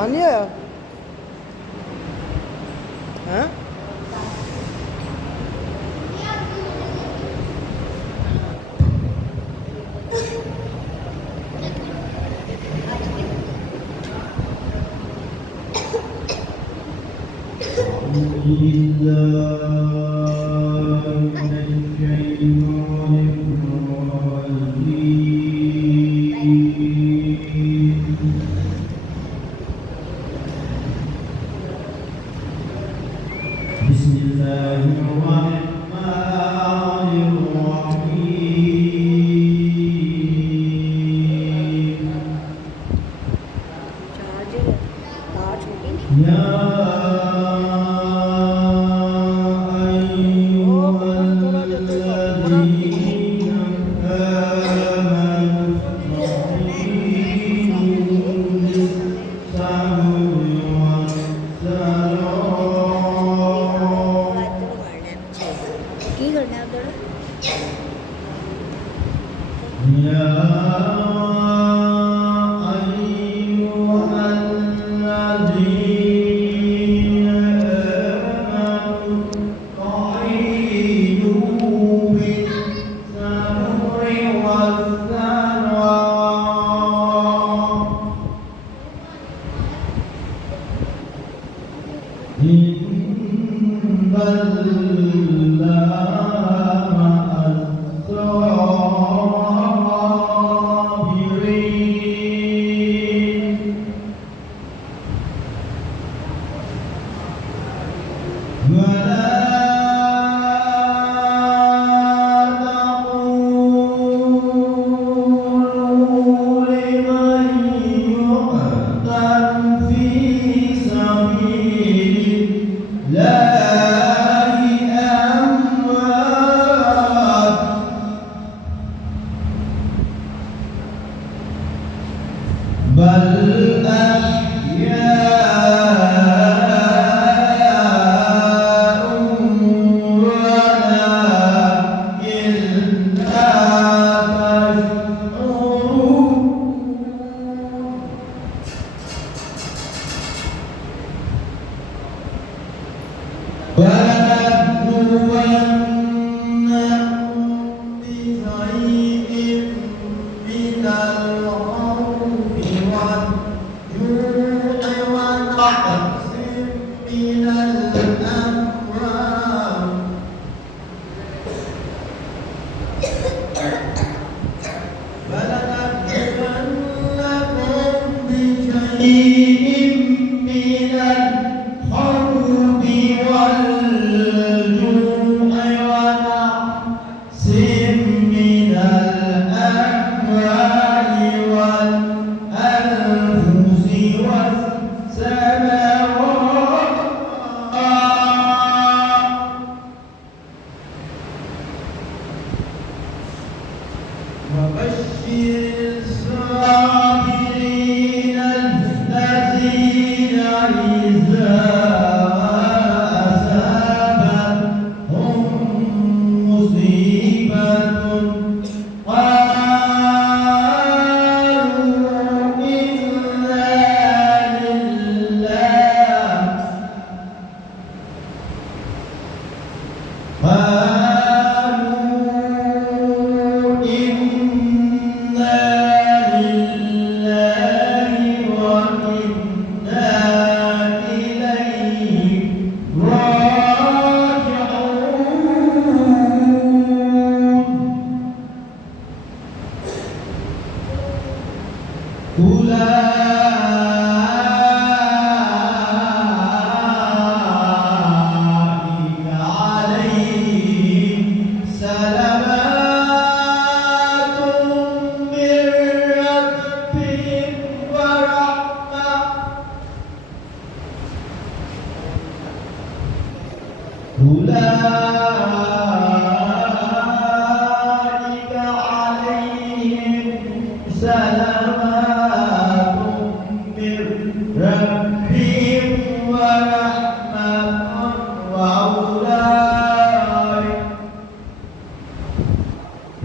ਹਾਂ ਨਹੀਂ ਆਇਆ ਹੈ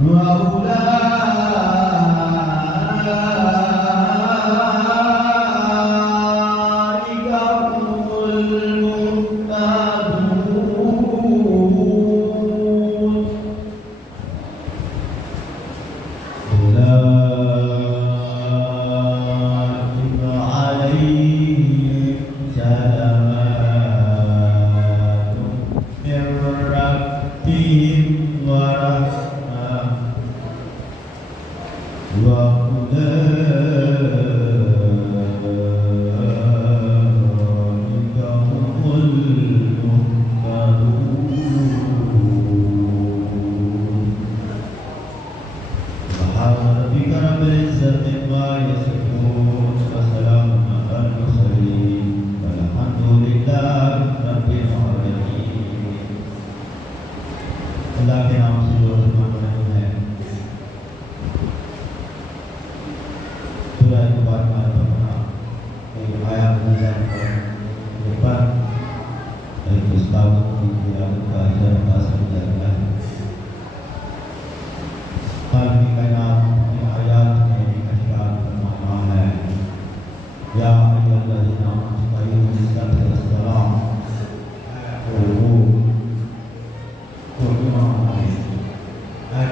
وأولئك. اللہ کے نام سے جو فرمان ہے سورہ مبارکہ پڑھنا ایک آیات نظر پر ایک استاد کی تلاوت کا اجر حاصل کیا گیا ہے۔ خالق کائنات ان آیات میں ارشاد فرما رہا ہے یا ایھا الذین آمنوا استعینوا بالصبر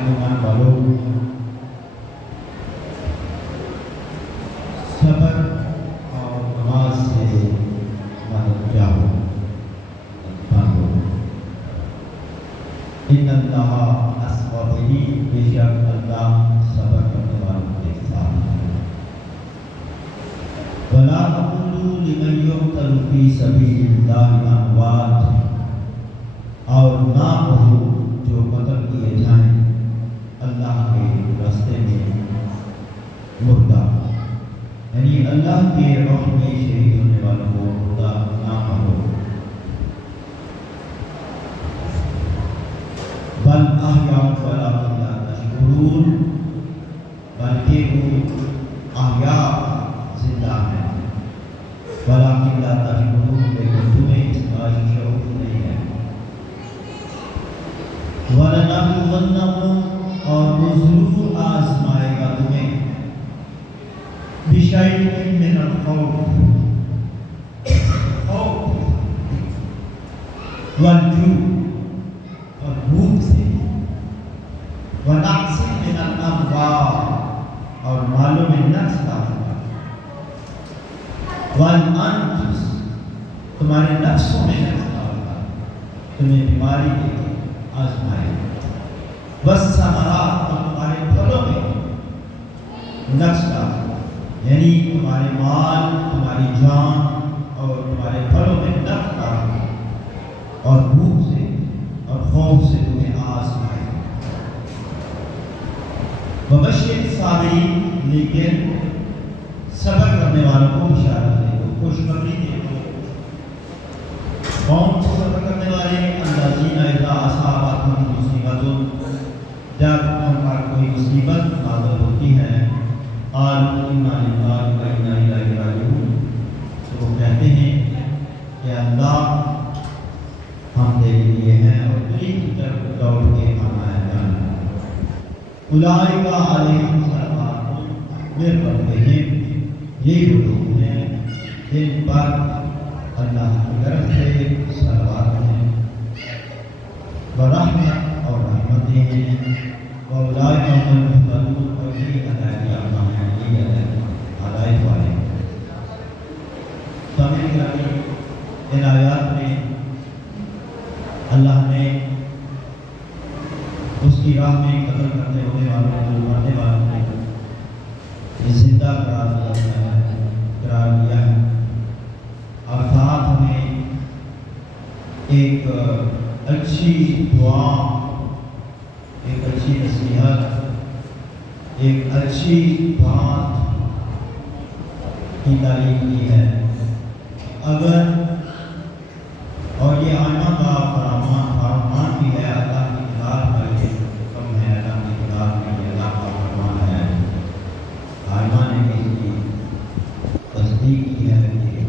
ایمان والو صبر اور نماز سے مدد چاہو مانگو۔ ان اللہ الصابرین، بے شک اللہ صبر کرنے والوں کے ساتھ ہے۔ ولا تقولوا لمن يقتل في سبيل الله اموات، اور نہ کہو جو قتل کیے جائیں اللہ کے راستے میں مردہ، یعنی اللہ کے راہ میں شہید ہونے والوں کو مردہ نہ کہو۔ بل احیاء ولکن لا تشکرون، بلکہ وہ احیاء زندہ ہیں، ولکن لا تشکرون، لیکن تمہیں اس کا شعور نہیں ہے۔ وَلَنَبْلُوَنَّكُمْ، اور وہ ضرور آزمائے گا تمہیں، بِشَيْءٍ مِّنَ الْخَوْفِ، خوف وَالْجُوعِ، اور بھوک سے، وَنَقْصٍ مِّنَ الْأَمْوَالِ، اور مالوں میں نقص کا ہوگا، وَالْأَنفُسِ، تمہارے نفسوں میں نقص کا ہوگا، تمہیں بیماری دے گی، آزمائے گا، والثمرات، اور تمہارے پھلوں میں نقص کا ہوگا، یعنی تمہارے مال، تمہاری جان اور تمہارے پھلوں میں نقص کا ہوگا، اور بھوک سے اور خوف سے تمہیں آزمائے گا۔ وبشر الصابرین، لیکن صبر کرنے والوں کو بشارت دے دو، خوشخبری دے دو۔ کون سے صبر کرنے والے؟ الذین اذا اصابتهم مصیبۃ، جب ان پر کوئی مصیبت نازل ہوتی ہے، قالوا انا للہ و انا الیہ راجعون، تو وہ کہتے ہیں کہ اللہ ہم تیرے لیے ہیں اور تیری کی طرف لوٹ کے آنا ہے جانا ہے۔ اولئک علیہم صلوات من ربہم، یہی وہ لوگ ہیں جن پر اللہ کی طرف سے صلوات ہیں، ورحمت، اور رحمتیں ہیں، واولئک هم المهتدون، اور یہی ہدایت یافتہ ہیں، یہی ہدایت والے ہیں۔ سامعین گرامی، ان آیات میں اللہ نے اس کی راہ میں قتل کرنے ہونے والوں کو، مرنے والوں کو زندہ قرار دیا ہے، اور ساتھ ہمیں ایک اچھی دعا، ایک اچھی نصیحت، ایک اچھی بات کی تعلیم کی ہے۔ اگر اور یہ آئمہ کا فرمان بھی ہے، اللہ کی کتاب کا یہ حکم ہے، اللہ کی کتاب میں یہ اللہ کا فرمان ہے، آئمہ نے بھی اس کی تصدیق کی ہے کہ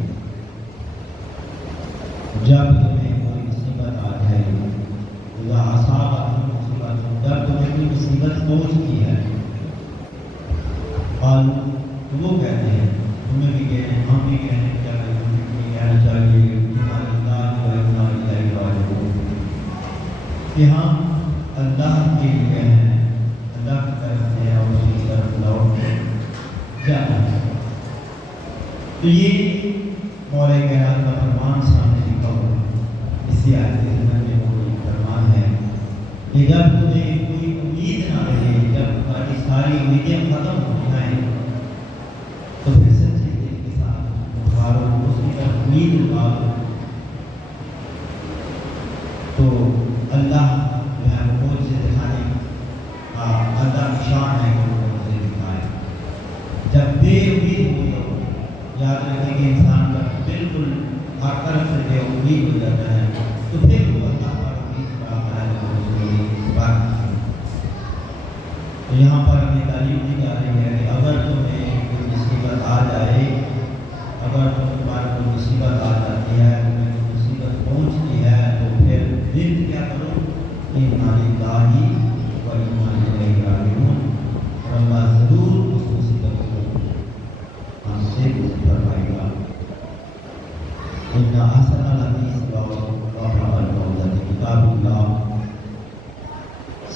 جب تمہیں کوئی مصیبت آ جائے، اذا اصابتکم مصیبۃ، جب تمہیں کوئی مصیبت پہنچتی ہے، قالوا، تو وہ کہتے ہیں، تمہیں بھی کہتے ہیں، ہم بھی کہتے ہیں، کیا کہنا چاہیے کہ ہم اللہ کے لیے ہیں، اللہ کی طرف سے اور اس کی طرف لوٹ کے جانا ہے۔ تو یہ مولا کائنات کا فرمان سامنے لکھا ہوا، اسی آیت کے ضمن میں وہ فرمان ہے کہ جب تمہیں ساری امیدیں ختم ہو جائیں تو پھر سچے دل کے ساتھ بخارو اس کی طرف امید لگا دو تو اللہ جو ہے وہ بہت سے دکھانے اللہ کی شان ہے کہ وہ بہت سے دکھائے. جب بے امید ہو جاؤ یاد رکھیں کہ انسان کا بالکل ہر طرف سے بے امید ہو جاتا ہے تو پھر وہ اللہ پر امید کرتا ہے اس بات. تو یہاں پر ہمیں تعلیم دی جا رہی ہے کہ اگر تمہیں کوئی مصیبت آ جائے, اگر تمہارے کوئی مصیبت آ جاتی ہے, تمہیں کوئی مصیبت پہنچتی ہے تو پھر دل کیا کرو اِنَّا لِلَّهِ وَإِنَّا إِلَيْهِ رَاجِعُونَ. اور اللہ ضرور اس مصیبت کو ہم سے فرمائے گا. إِنَّ أَحْسَنَ الْحَدِيثِ وَأَحْسَنَ الْمَوْعِظَةِ كِتَابُ اللَّهِ.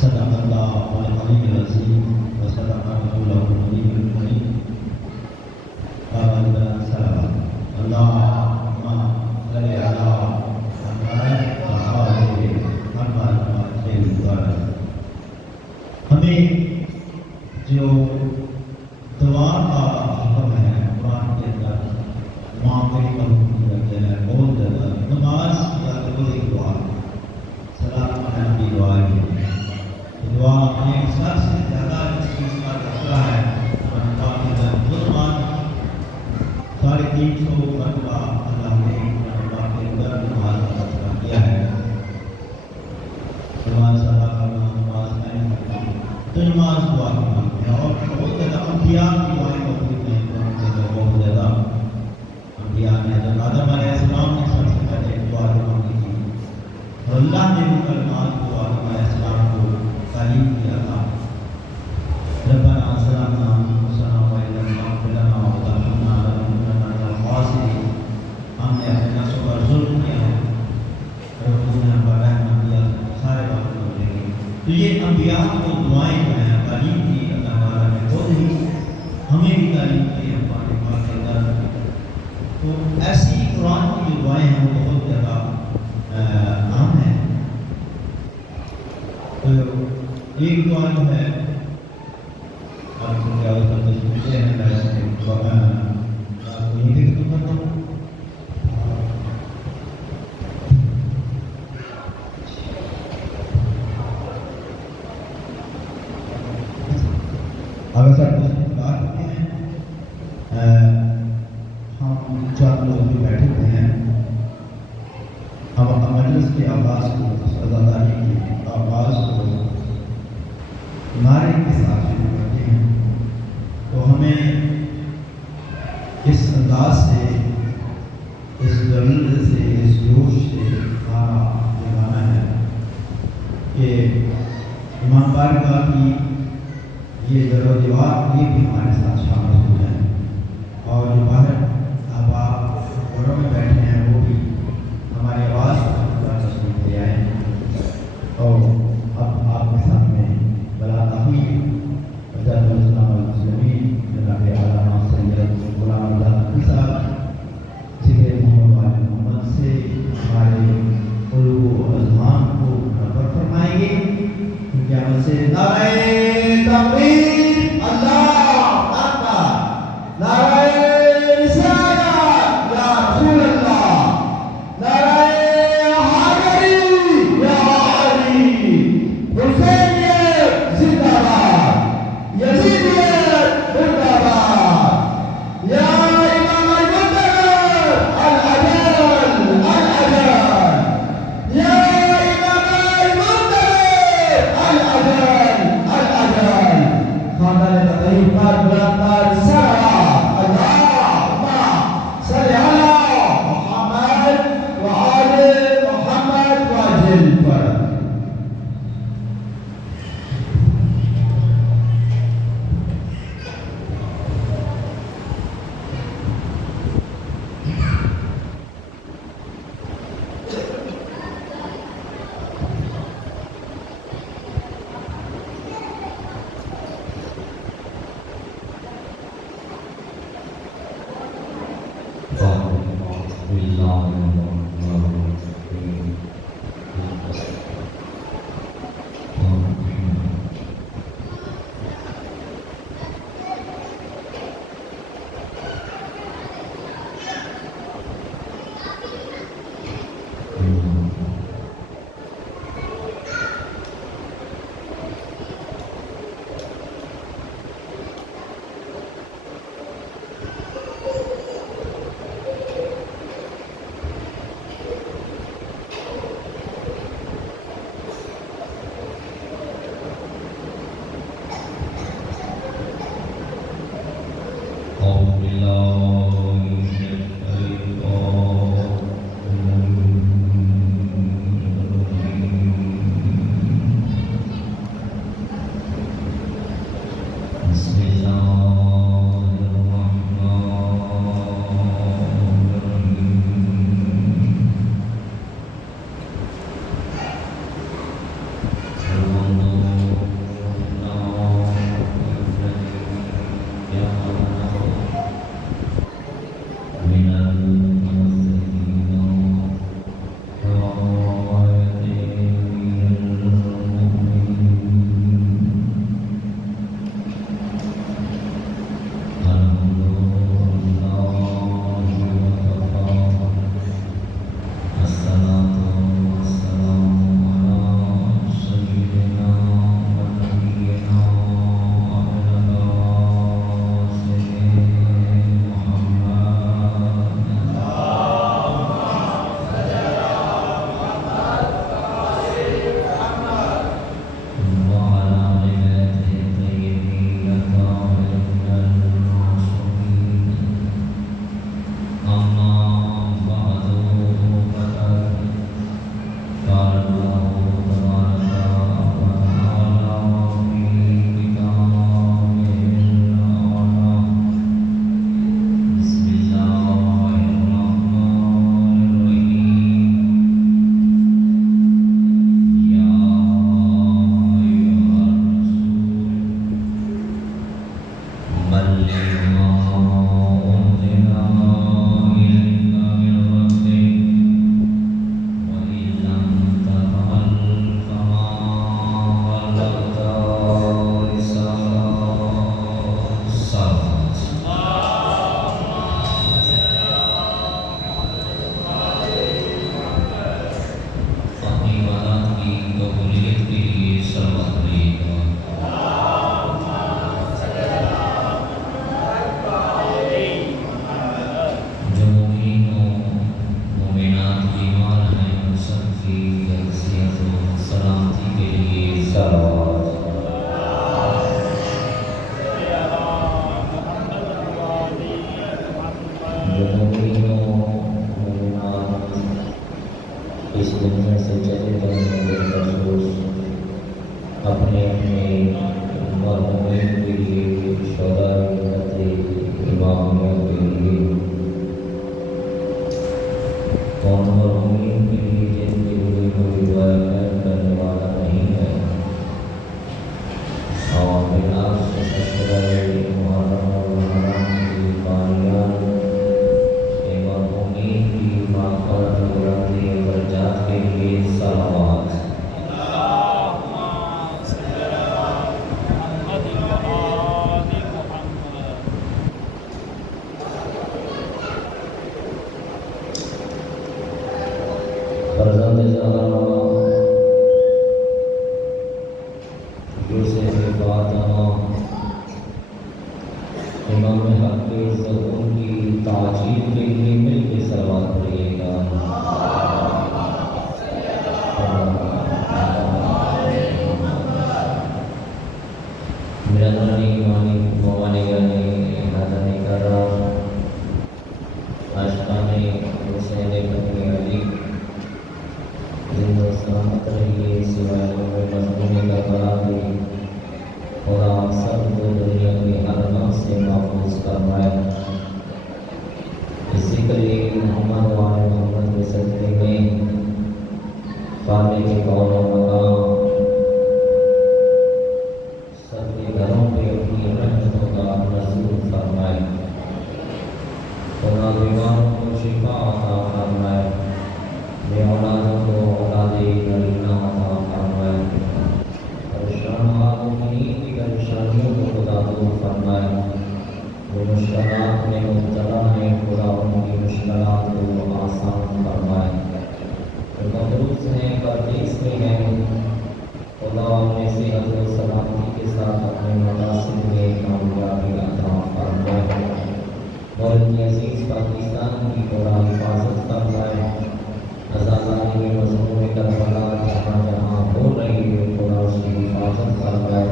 صدق اللہ العلی العظیم وصدق رسولہ النبی الکریم. ہمیں جو دعا کا حکم ہے قرآن کے اندر معافی کا حکم دیا گیا ہے بہت زیادہ. نماز یا تو ایک دعا سلام علیہ دعا ہے. دعا اپنے سب سے زیادہ اس چیز کا تذکرہ ہے مسلمان 350 مرتبہ اللہ نے کے اندر نماز کا تذکرہ کیا ہے. نماز ادا کرنا, نماز نہیں کرنا تو نماز دعا کرنا ہے. اور بہت زیادہ انبیاء کی دعائیں موجود ہیں. بہت زیادہ انبیاء نے حضرت آدم علیہ السلام نے سب سے پہلے دعا مانگی تھی اور اللہ نے ان کلمات کو آدم علیہ السلام کو تعلیم کیا تھا. ربنا ظلمنا انفسنا وان لم تغفر لنا وترحمنا لنكونن من الخاسرین. ہم نے اپنے نفس پر ظلم کیا ہے اور تم نے ہم پر رحم کیا سارے باتوں کو لے گئے. تو یہ انبیاء کو دعائیں جو ہیں تعلیم کی اللہ تعالیٰ نے خود ہی ہمیں بھی تعلیم کی ہے قرآن پاک کے اندر. تو ایسی قرآن کی جو دعائیں ہیں وہ بہت زیادہ اہم ہیں. تو ایک دعا جو ہے آپ کو کیا ہوتا ہے سنتے ہیں آپ کو یہ بھی کرتا ہوں. اگر سر کچھ بات کرتے ہیں ہم 4 لوگ بھی بیٹھے ہوئے ہیں. ہم مجلس کے آغاز کو عزاداری کے آغاز کو نعرے کے ساتھ شروع کرتے ہیں. تو ہمیں اس انداز سے, اس جلد سے, اس جوش سے گانا لگانا ہے کہ امام بارگاہ کی یہ در و دیوار یہ بھی ہمارے ساتھ شامل ہو جائیں اور جو باہر احباب گھروں میں بیٹھے ہیں وہ بھی ہماری آواز کا تشریف لے آئیں. اور اب آپ کے سامنے بلا تحقیق حضرت الاسلام المسلمین جناب علامہ سید غلام اللہ حافظ صاحب ذکر محمد والد محمد سے ہمارے قلوب و اذہان کو منور فرمائیں گے. کیونکہ ہم سے نعرہ تکبیر اللہ اکبر, نعرہ رسالت یا رسول اللہ, نعرہ حیدری یا علی, حسینیت زندہ باد, یزیدیت زندہ باد, یا امام المنتظر الاجل الاجل, یا امام المنتظر الاجل الاجل. خاندان تطہیر پر بلندتر صلوات اللہم صلی علی محمد و آل محمد وعجل پر. اور بلاس سشکر محرم والحرام کی باریان مرحومین کی مغفرت و بلندی درجات کے لیے صلوات۔ فرزند زہرا یوسف فاطمہ امام حق کے زبون کی تعجیل کے لیے مل کے صلوات پڑھیے گا۔ میرانی مانی موانی گانی حضرت کرام عاشقان حسین بن علی زندہ سلامت رہیے، سوائے مضمون کا بڑا بھی خدا سب کو دنیا کے ہر غم سے محفوظ فرمائے۔ ذکر محمد و آل محمد کے صدقے میں خالق کے کون و مقام سب کے گھروں پہ اپنی رحمتوں کا نزول فرمائے۔ خدا بیماروں کو شفا عطا فرمائے، بے اولادوں کو اولاد نرینہ عطا فرمائے، پریشان حالوں کی پریشانیوں کو خدا دور فرمائے، وہ مشکلات میں مبتلا ہیں خدا ان کی مشکلات کو آسان فرمائے، وہ مقروض ہیں پردیس میں ہیں خدا انہیں صحت و سلامتی کے ساتھ اپنے مقاصد میں کامیابی عطا فرمائے، ملک عزیز پاکستان کی خدا حفاظت فرمائے، عزاداری میں مضمون کربلا جہاں جہاں ہو رہی ہے خدا اس کی حفاظت فرمائے،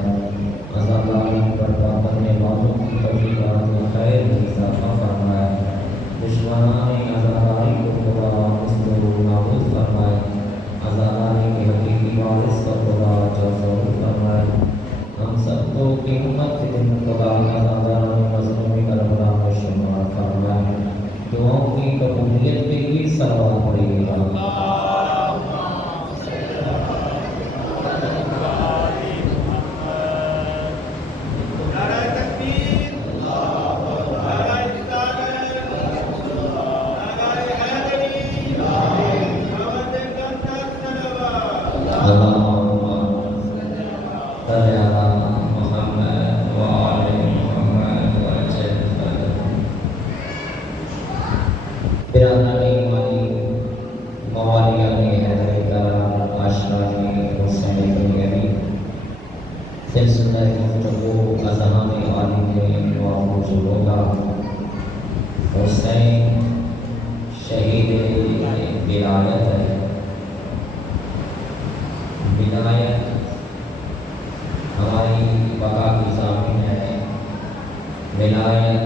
عزاداری برپا کرنے والوں کی توفیقات و خیر میں اضافہ فرمائے، دشمنان عزاداری کو خدا مستر و نابود فرمائے، عزاداری کے حقیقی وارث کو خدا جزا فرمائے، ہم سب کو قیامت کے دن خدا عزاداری مضمون کربلا میں شمار فرمائے۔ دعاؤں کی قبولیت کے لیے صلوات پڑھیے گا۔ حسین شہید ولایت ہے، ولایت ہماری بقا کی ضامن ہے، ولایت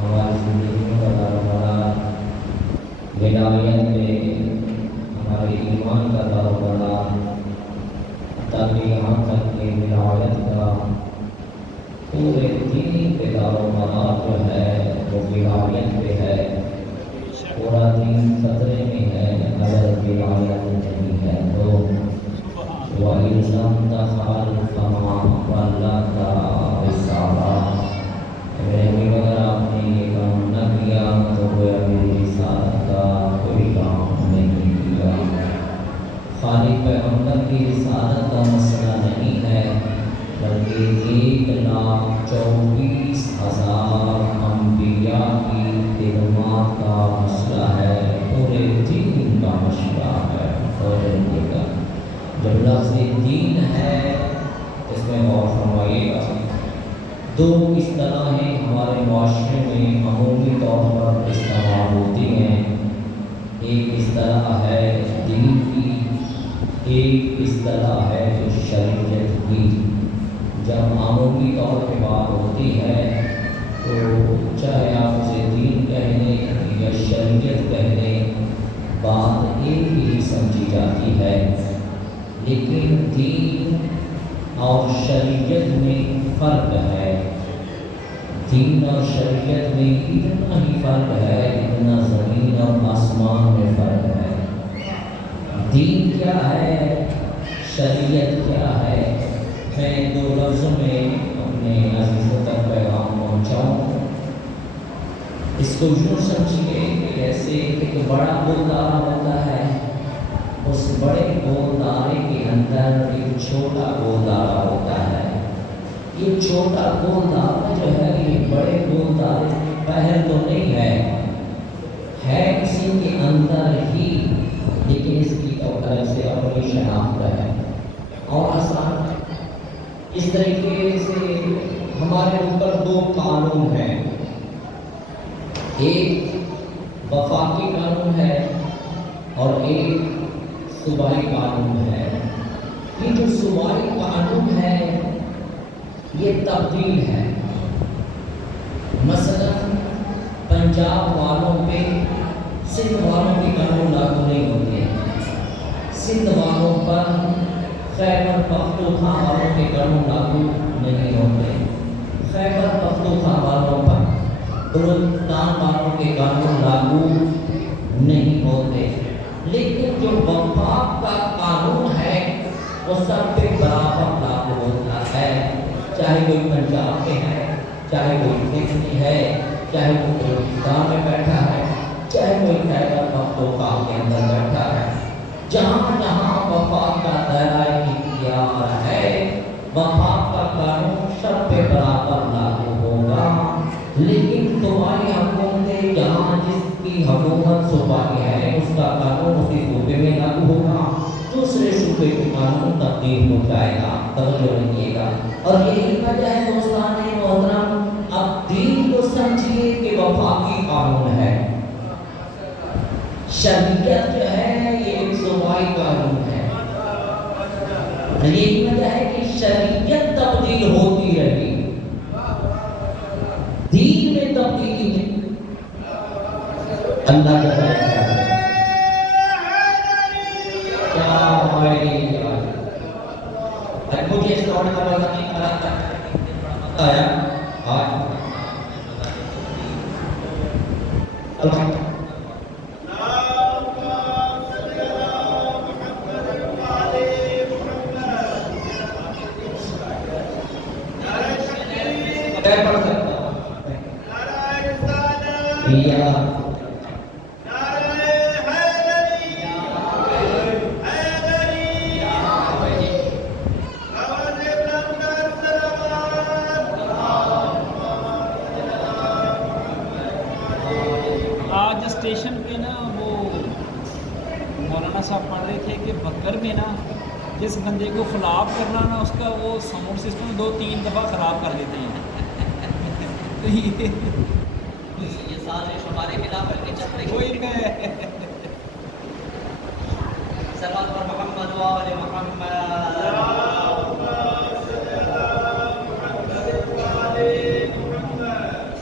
ہماری زندگی کا دارومدار، ولایت میں ہمارے ایمان کا دارومدار، تاکہ یہاں تک کہ ولایت کا پورے دین پہ دارومدار جو ہے وہ ولایت پہ ہے، پورا دین خطرے میں ہے اگر ولایت نہیں ہے تو۔ وَإِن لَّمْ تَفْعَلْ فَمَا بَلَّغْتَ رِسَالَتَهُ، ابراہیم اگر آپ نے یہ کام نہ کیا تو گویا میری رسالت کا کوئی کام نہیں کیا۔ خالق پیغمبر کی رسالت کا مسئلہ نہیں ہے بلکہ 1,24,000 انبیاء کی خدمات کا مسئلہ ہے، پورے دین کا مسئلہ ہے۔ اور جب لفظ دین ہے اس میں غور فرمائیے گا، دو اصطلاحیں ہمارے معاشرے میں عمومی طور پر استعمال ہوتی ہیں، ایک اصطلاح ہے دین کی، ایک اصطلاح ہے جو شریعت کی۔ جب عمومی طور پہ بات ہوتی ہے تو چاہے آپ اسے دین کہہ لیں یا شریعت کہہ لیں، بات ایک ہی سمجھی جاتی ہے، لیکن دین اور شریعت میں فرق ہے۔ دین اور شریعت میں اتنا ہی فرق ہے اتنا زمین اور آسمان میں فرق ہے۔ دین کیا ہے، شریعت کیا ہے، میں دو لفظوں میں اپنے عزیزوں تک پیغام پہنچاؤں. اس کو یوں سمجھیے کہ جیسے ایک بڑا گولدارا ہوتا ہے، اس بڑے گولدارے کے اندر ایک چھوٹا گولدارا ہوتا ہے. یہ چھوٹا گولدارا جو ہے یہ بڑے گولدارے میں پہل تو نہیں ہے کسی کے اندر ہی، لیکن اس کی طرف سے اپنی شناخت ہے اور آسان ہے. اس طریقے سے ہمارے اوپر دو قانون ہیں، ایک وفاقی قانون ہے اور ایک صوبائی قانون ہے. یہ جو صوبائی قانون ہے یہ تبدیل ہے. مثلا پنجاب والوں پہ سندھ والوں کے قانون لاگو نہیں ہوتے ہیں، سندھ والوں پر خیبر پختونخوا والوں کے قانون لاگو نہیں ہوتے، خیبر پختونخوا والوں پر بلوچستان والوں کے قانون لاگو نہیں ہوتے. لیکن جو وفاق کا قانون ہے وہ سب پہ برابر لاگو ہوتا ہے، چاہے کوئی پنجاب میں ہے، چاہے کوئی سندھ میں ہے، چاہے وہ بلوچستان میں بیٹھا ہے، چاہے کوئی خیبر پختونخوا کے اندر بیٹھا ہے. جہاں جہاں وفاق کا دائرہ اختیار ہے وفاق کا قانون سب پہ برابر لاگو ہوگا. لیکن صوبائی حکومتیں جہاں جس کی حکومت صوبائی ہے اس کا قانون اسی صوبے میں لاگو ہوگا، دوسرے صوبے کے قانون تبدیل ہو جائے گا. توجہ رکھیے گا. اور یہی وجہ ہے دوستان محترم، اب دین کو سمجھیے کہ وفاقی قانون ہے، شریعت جو ہے یہ ایک صوبائی قانون ہے. یہی وجہ ہے کہ شریعت تبدیل ہوتی رہی، دین میں تبدیلی نہیں. اللہ کا مجھے اس دوڑ کا وزن نہیں آیا پڑھ سکتا آج اسٹیشن پہ نا وہ مولانا صاحب پڑھ رہے تھے کہ بکر میں نا جس بندے کو خلاب کرنا نا اس کا وہ ساؤنڈ سسٹم 2-3 دفعہ خراب کر دیتے ہیں. تو یہ سازش ہمارے خلاف ہے کہ چل رہی کوئی میں صلوات پر محمد و آل محمد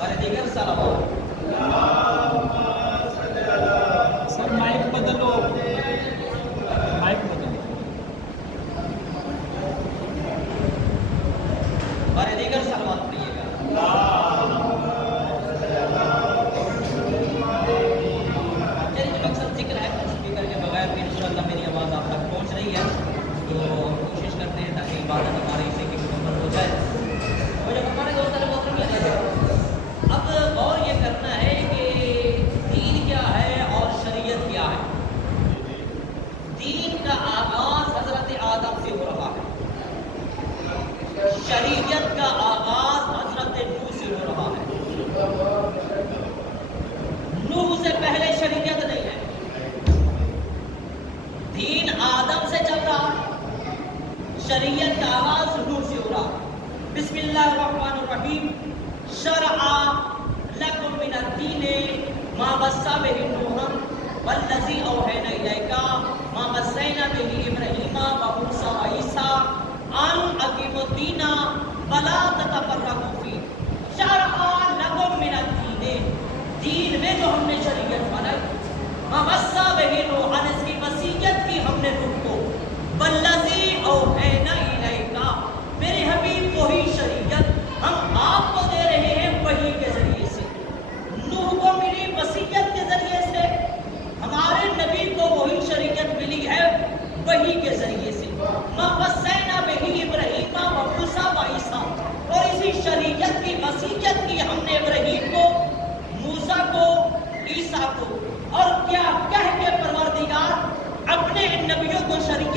اور دیگر صلوات. سر مائک بدلو، مائک بدلو اور دیگر صلوات پڑھیے گا. مقصد ذکر ہے اسپیکر کے بغیر بھی انشاءاللہ میری آواز آپ تک پہنچ رہی ہے، تو کوشش کرتے ہیں تاکہ عبادت ہماری اسے کی مکمل ہو جائے. اور جب ہمارے دوست اب غور یہ کرنا ہے کہ دین کیا ہے اور شریعت کیا ہے. دین کا آغاز حضرت آدم سے ہو رہا ہے، شریعت کا آغاز حضرت نوح سے ہو رہا ہے. نوح سے پہلے شریعت نہیں ہے، دین آدم سے چل رہا ہے، شریعت کا آغاز نوح سے ہو رہا ہے. بسم اللہ الرحمن الرحیم. شرع لکم من الدین ما وصی بہ نوحا والذی اوحینا الیک ما وصینا بہ ابراہیم وموسی وعیسیٰ ان اقیموا الدین ولا تتفرقوا فیہ. شرع لکم من الدین، دین میں جو ہم نے شریعت بنائی، ما وصی بہ نوحا، اس کی وصیت کی ہم نے نوح کو، والذی اوحینا الیک، میرے حبیب وہی شریعت ہم آپ کو دے رہے ہیں وحی کے ذریعے سے. نوح کو ملی وصیت کے ذریعے سے، ہمارے نبی کو وہی شریعت ملی ہے وحی کے ذریعے سے. ما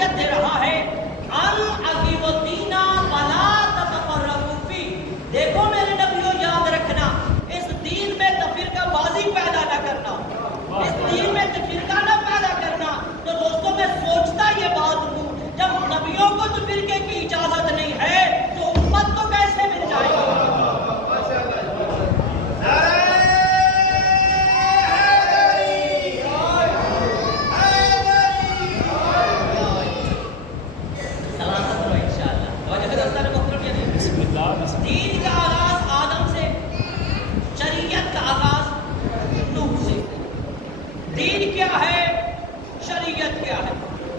تربیت دے رہا ہے دیکھو میرے نبیوں یاد رکھنا اس دین میں تفرقہ بازی پیدا نہ کرنا اس دین میں تفرقہ نہ پیدا کرنا تو دوستوں میں سوچتا یہ بات ہوں جب نبیوں کو تفرقے کی اجازت نہیں ہے تو امت کو کیسے مل جائے گا دین کا آغاز آدم سے شریعت کا آغاز نوح سے دین کیا ہے شریعت کیا ہے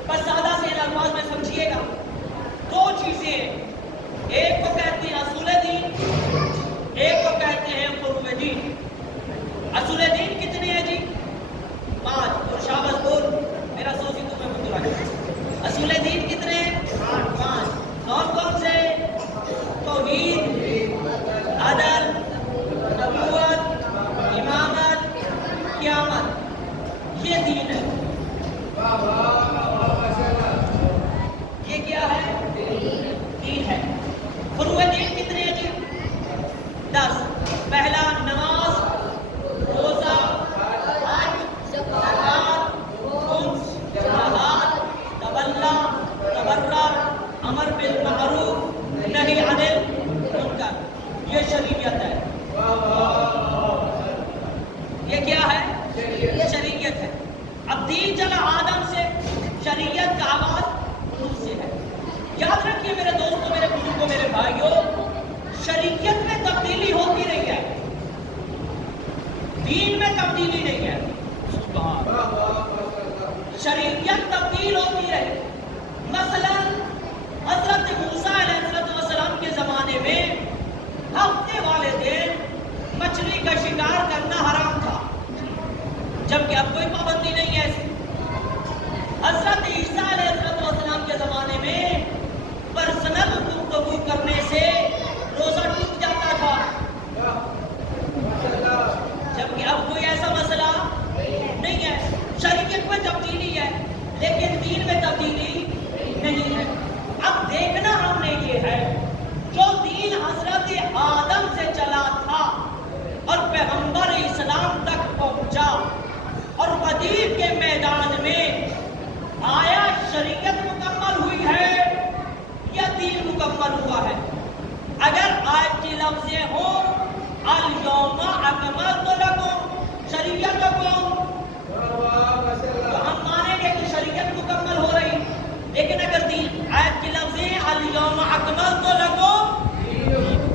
بس سادہ سے ان الفاظ میں سمجھیے گا دو چیزیں ایک کو کہتے ہیں اصول دین ایک کو کہتے ہیں فروع دین اصول دین کتنے ہیں جی 5 اور شاباش بول میرا سوچی تمہیں مطلع اصول دین کتنے ہیں 5 کون سے توحید عدل نبوت امامت قیامت یہ دین ہے یہ کیا ہے دین ہے فروع دین کتنے ہیں جی 10 پہلا نماز روزہ حج زکات خمس جہاد تولّی تبرع امر بالمعروف نہیں عدل منکر یہ شریعت ہے یہ کیا ہے شریعت ہے اب دین چلا آدم سے شریعت کا آغاز نوح سے ہے یاد رکھیے میرے دوستوں میرے بزرگوں میرے بھائیوں شریعت میں تبدیلی ہوتی رہی ہے دین میں تبدیلی نہیں ہے شریعت تبدیل ہوتی رہی مثلا حضرت موسیٰ علیہ السلام کے زمانے میں ہفتے والے دن مچھلی کا شکار کرنا حرام تھا جبکہ اب کوئی پابندی نہیں ہے ایسی حضرت عیسیٰ علیہ السلام کے زمانے میں پرسنل گفتگو کرنے سے روزہ ٹوٹ جاتا تھا جبکہ اب کوئی ایسا مسئلہ نہیں ہے شریعت میں تبدیلی ہے لیکن دین میں تبدیلی نہیں ہے اب دیکھنا ہم نے یہ ہے جو دین حضرت آدم سے چلا تھا اور پیغمبر اسلام تک پہنچا اور بدیع کے میدان میں آیا شریعت مکمل ہوئی ہے یا دین مکمل ہوا ہے اگر آیت کی لفظیں ہوں الیوم اکملت لکم شریعت لکم تو ہم مانیں گے کہ شریعت مکمل ہو رہی لیکن اگر دین آیت کی لفظیں الیوم اکملت لکم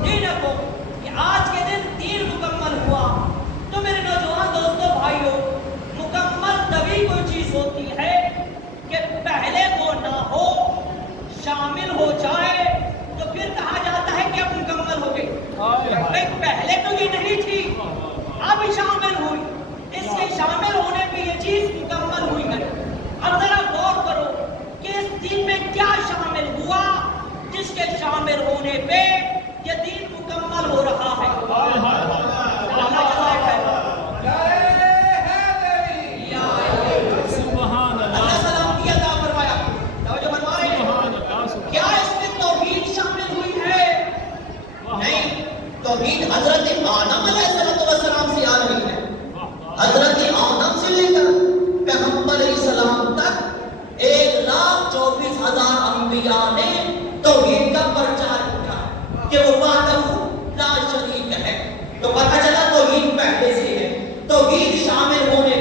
دینکم کہ آج کے دن دین مکمل ہوا تو میرے نوجوان دوستوں بھائیوں مکمل تبھی کوئی چیز ہوتی ہے کہ پہلے وہ نہ ہو شامل ہو جائے تو پھر کہا جاتا ہے کہ اب مکمل ہو گئی پہلے تو یہ نہیں تھی اب شامل ہوئی اس کے شامل ہونے پہ یہ چیز مکمل ہوئی ہے اب ذرا غور کرو کہ اس دین میں کیا شامل ہوا جس کے شامل ہونے پہ یہ دین مکمل ہو رہا ہے اللہ جزائے خیر اللہ سلامتی عطا فرمایا توجہ فرما رہے ہیں کیا اس میں توحید شامل ہوئی ہے نہیں توحید حضرت آدم علیہ السلام سے آ رہی ہے حضرت آدم سے لے کر پیغمبر اسلام تک 1,24,000 انبیاء نے توحید کا پرچار کیا کہ وہ وحدہ لا شریک ہے تو پتہ چلا توحید پہلے سے ہے توحید شامل ہونے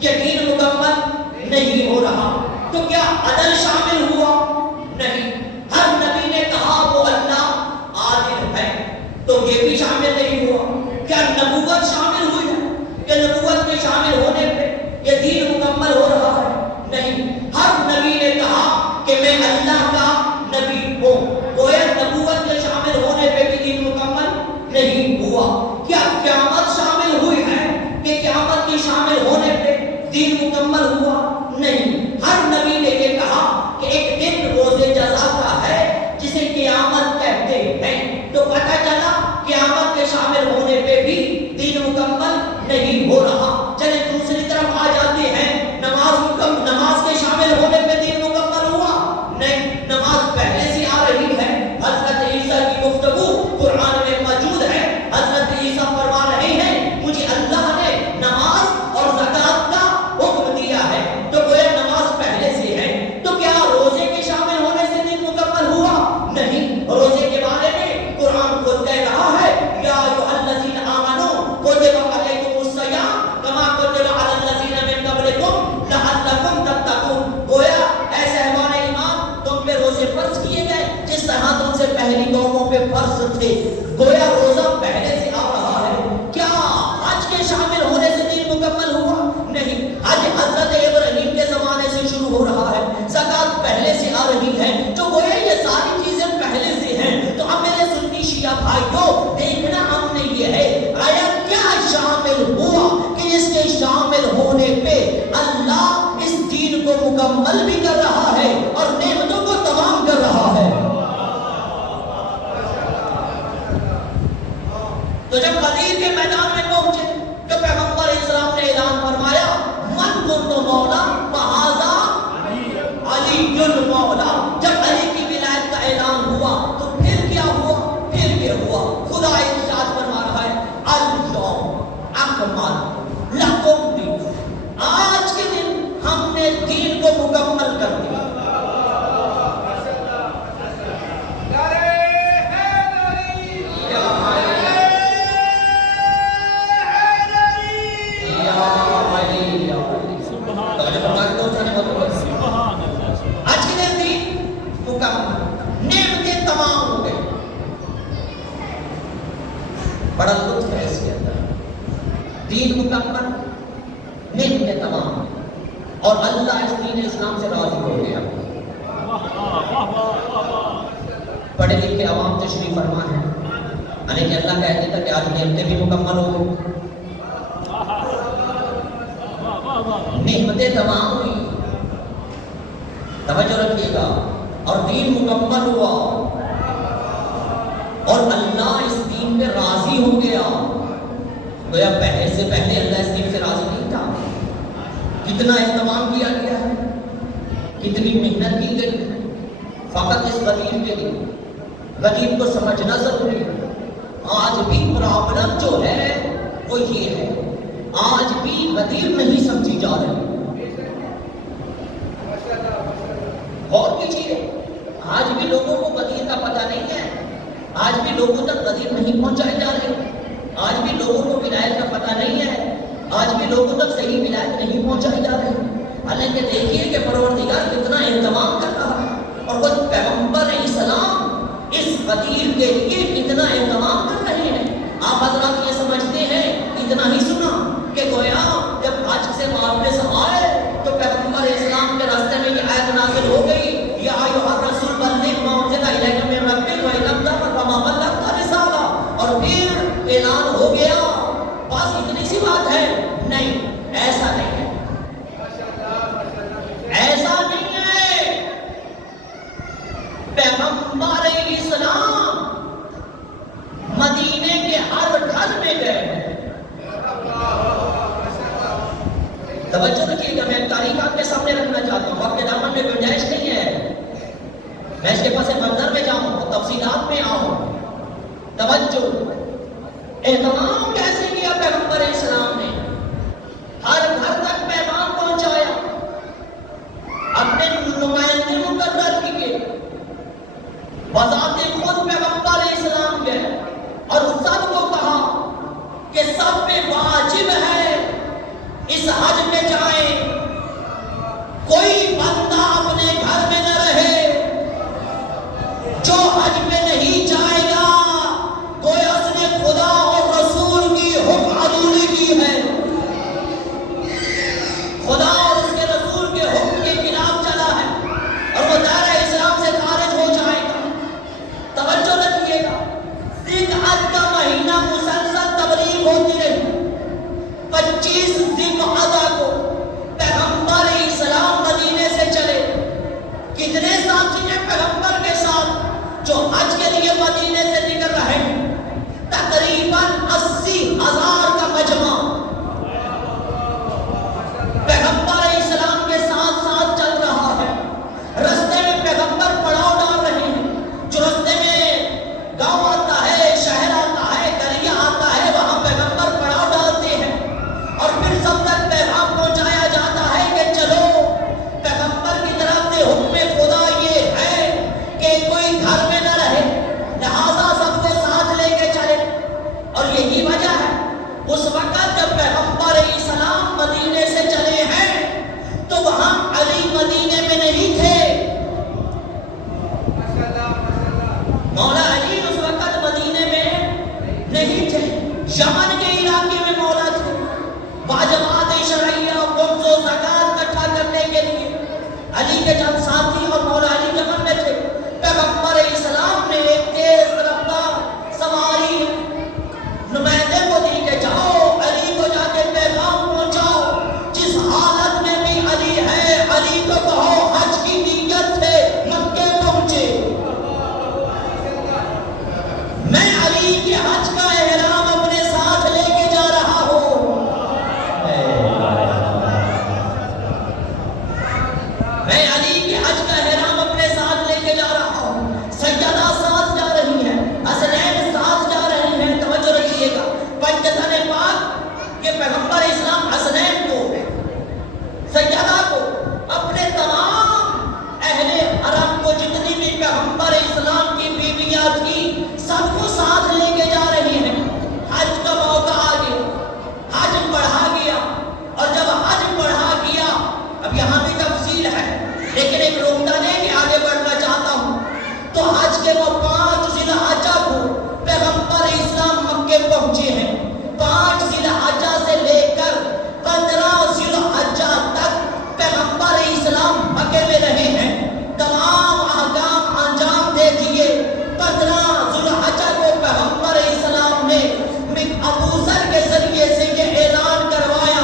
یہ دین مکمل نہیں ہو رہا تو کیا عدل شامل ہوا نہیں ہر نبی نے کہا وہ اللہ عادل ہے تو یہ بھی شامل نہیں ہوا کیا نبوت شامل ہوئی ہے کہ نبوت کے شامل ہونے پہ یہ دین مکمل ہو رہا ہے نہیں ہر نبی نے کہا کہ میں اللہ کا نبی ہوں گویا نبوت کے شامل ہونے پہ بھی دین مکمل نہیں ہوا کیا قیامت شامل ہوئی ہے کہ قیامت کے شامل ہونے پہ دین مکمل ہوا نہیں ہر نبی نے یہ کہا کہ ایک دن روز جزا کا ہے جسے قیامت کہتے ہیں تو پتہ چلا قیامت کے شامل ہونے پہ بھی دین مکمل فرض تھے، گویا روزہ پہلے سے آ رہا ہے۔ کیا حج کے شامل ہونے سے دین مکمل ہوا؟ نہیں، حج حضرت ابراہیم کے زمانے سے شروع ہو رہا ہے، زکوٰۃ پہلے سے آ رہی ہے، جو گویا یہ ساری چیزیں پہلے سے ہیں۔ تو اب میرے سنی شیعہ بھائیوں، دیکھنا ہم نے یہ ہے آیا کیا شامل ہوا کہ اس کے شامل ہونے پہ اللہ اس دین کو مکمل بھی کر رہا ہے اور نعمتوں کو تمام کر رہا ہے۔ تو جب غدیر کے میدان میں پہنچے تو پیغمبر اسلام نے اعلان فرمایا من کنت مولا فہذا علی المولا۔ جب علی کی ولایت کا اعلان ہوا تو پھر کیا ہوا؟ پھر کیا ہوا؟ خدا ارشاد فرما رہا ہے الیوم اکملت لکم دینکم، آج کے دن ہم نے دین کو مکمل کر دیا۔ آج کے دن دین مکمل، نعمتیں تمام ہو گئی۔ بڑا لطف ہے اس کے اندر، دین مکمل، نعمتیں تمام، اور اللہ اس دین اسلام سے راضی ہو گیا۔ پڑھے لکھے عوام تشریف فرما ہے، یعنی کہ اللہ کہتے تھا کہ آج نعمتیں بھی مکمل ہو گئی، نعمتیں تمام ہوئی۔ توجہ رکھیے گا، اور دین مکمل ہوا اور اللہ اس دین پہ راضی ہو گیا۔ گویا پہلے سے پہلے اللہ اس دین سے راضی نہیں تھا۔ کتنا اہتمام کیا گیا ہے، کتنی محنت کی گئی ہے فقط اس غدیر کے لیے۔ غدیر کو سمجھنا ضروری ہے۔ آج بھی پرابلم جو ہے وہ یہ ہے، آج بھی غدیر نہیں سمجھی جا رہی۔ غور کیجیے، آج بھی لوگوں کو غدیر کا پتہ نہیں ہے، آج بھی لوگوں تک غدیر نہیں پہنچائے جا رہے، آج بھی لوگوں کو ولایت کا پتہ نہیں ہے، آج بھی لوگوں تک صحیح ولایت نہیں پہنچائی جا رہی۔ حالانکہ دیکھیے کہ پروردگار کتنا اہتمام کر رہا ہے، اور وہ پیغمبر اسلام اس غدیر کے لیے کتنا اہتمام کر رہے ہیں۔ آپ حضرات یہ سمجھتے ہیں اتنا ہی سنا کہ گویا جب حج سے واپس آئے تو پیغمبر اسلام کے راستے میں یہ آیت نازل ہو گئی، یا ایھا الرسول بلغ ما انزل الیک من ربک وان لم تفعل فما بلغت رسالہ، اور پھر اعلان ہو گیا، بس اتنی سی بات ہے؟ نہیں، ایسا نہیں ہے، ایسا نہیں ہے۔ پیغمبر اسلام مدینے کے ہر گھر میں گئے۔ توجہ رکھیے گا، میں تاریخ آپ کے سامنے رکھنا چاہتا ہوں، وقت دامن میں گنجائش نہیں ہے میں اس کے پاس منظر میں جاؤں اور تفصیلات میں آؤں۔ توجہ، اہتمام کیسے کیا پیغمبر اسلام نے؟ ہر گھر تک پیغام پہنچایا، اپنے نمائندے مقرر کیے، بذات خود پیغمبر اسلام گئے اور سب کو کہا کہ سب پہ واجب ہے اس حج میں جائیں، کوئی بندہ اپنے گھر میں نہ رہے، جو حج میں نہیں جائے گا گویا اس نے خدا اور رسول کی حکم عدولی کی ہے، خدا اور اس کے رسول کے حکم کے خلاف چلا ہے اور وہ دائرہ اسلام سے خارج ہو جائے گا۔ توجہ رکھیے گا، ذی الحج کا مہینہ مسلسل تبلیغ ہوتی رہی۔ 25 ذی القعدہ کو پیغمبر اسلام مدینے پہنچے ہیں. 5 ذی الحجہ سے لے کر 15 ذی الحجہ تک پیغمبر اسلام مکے میں رہے ہیں. تمام احکام انجام دے دیے. 15 ذی الحجہ کو پیغمبر اسلام نے ابو ذر کے ذریعے سے یہ اعلان کروایا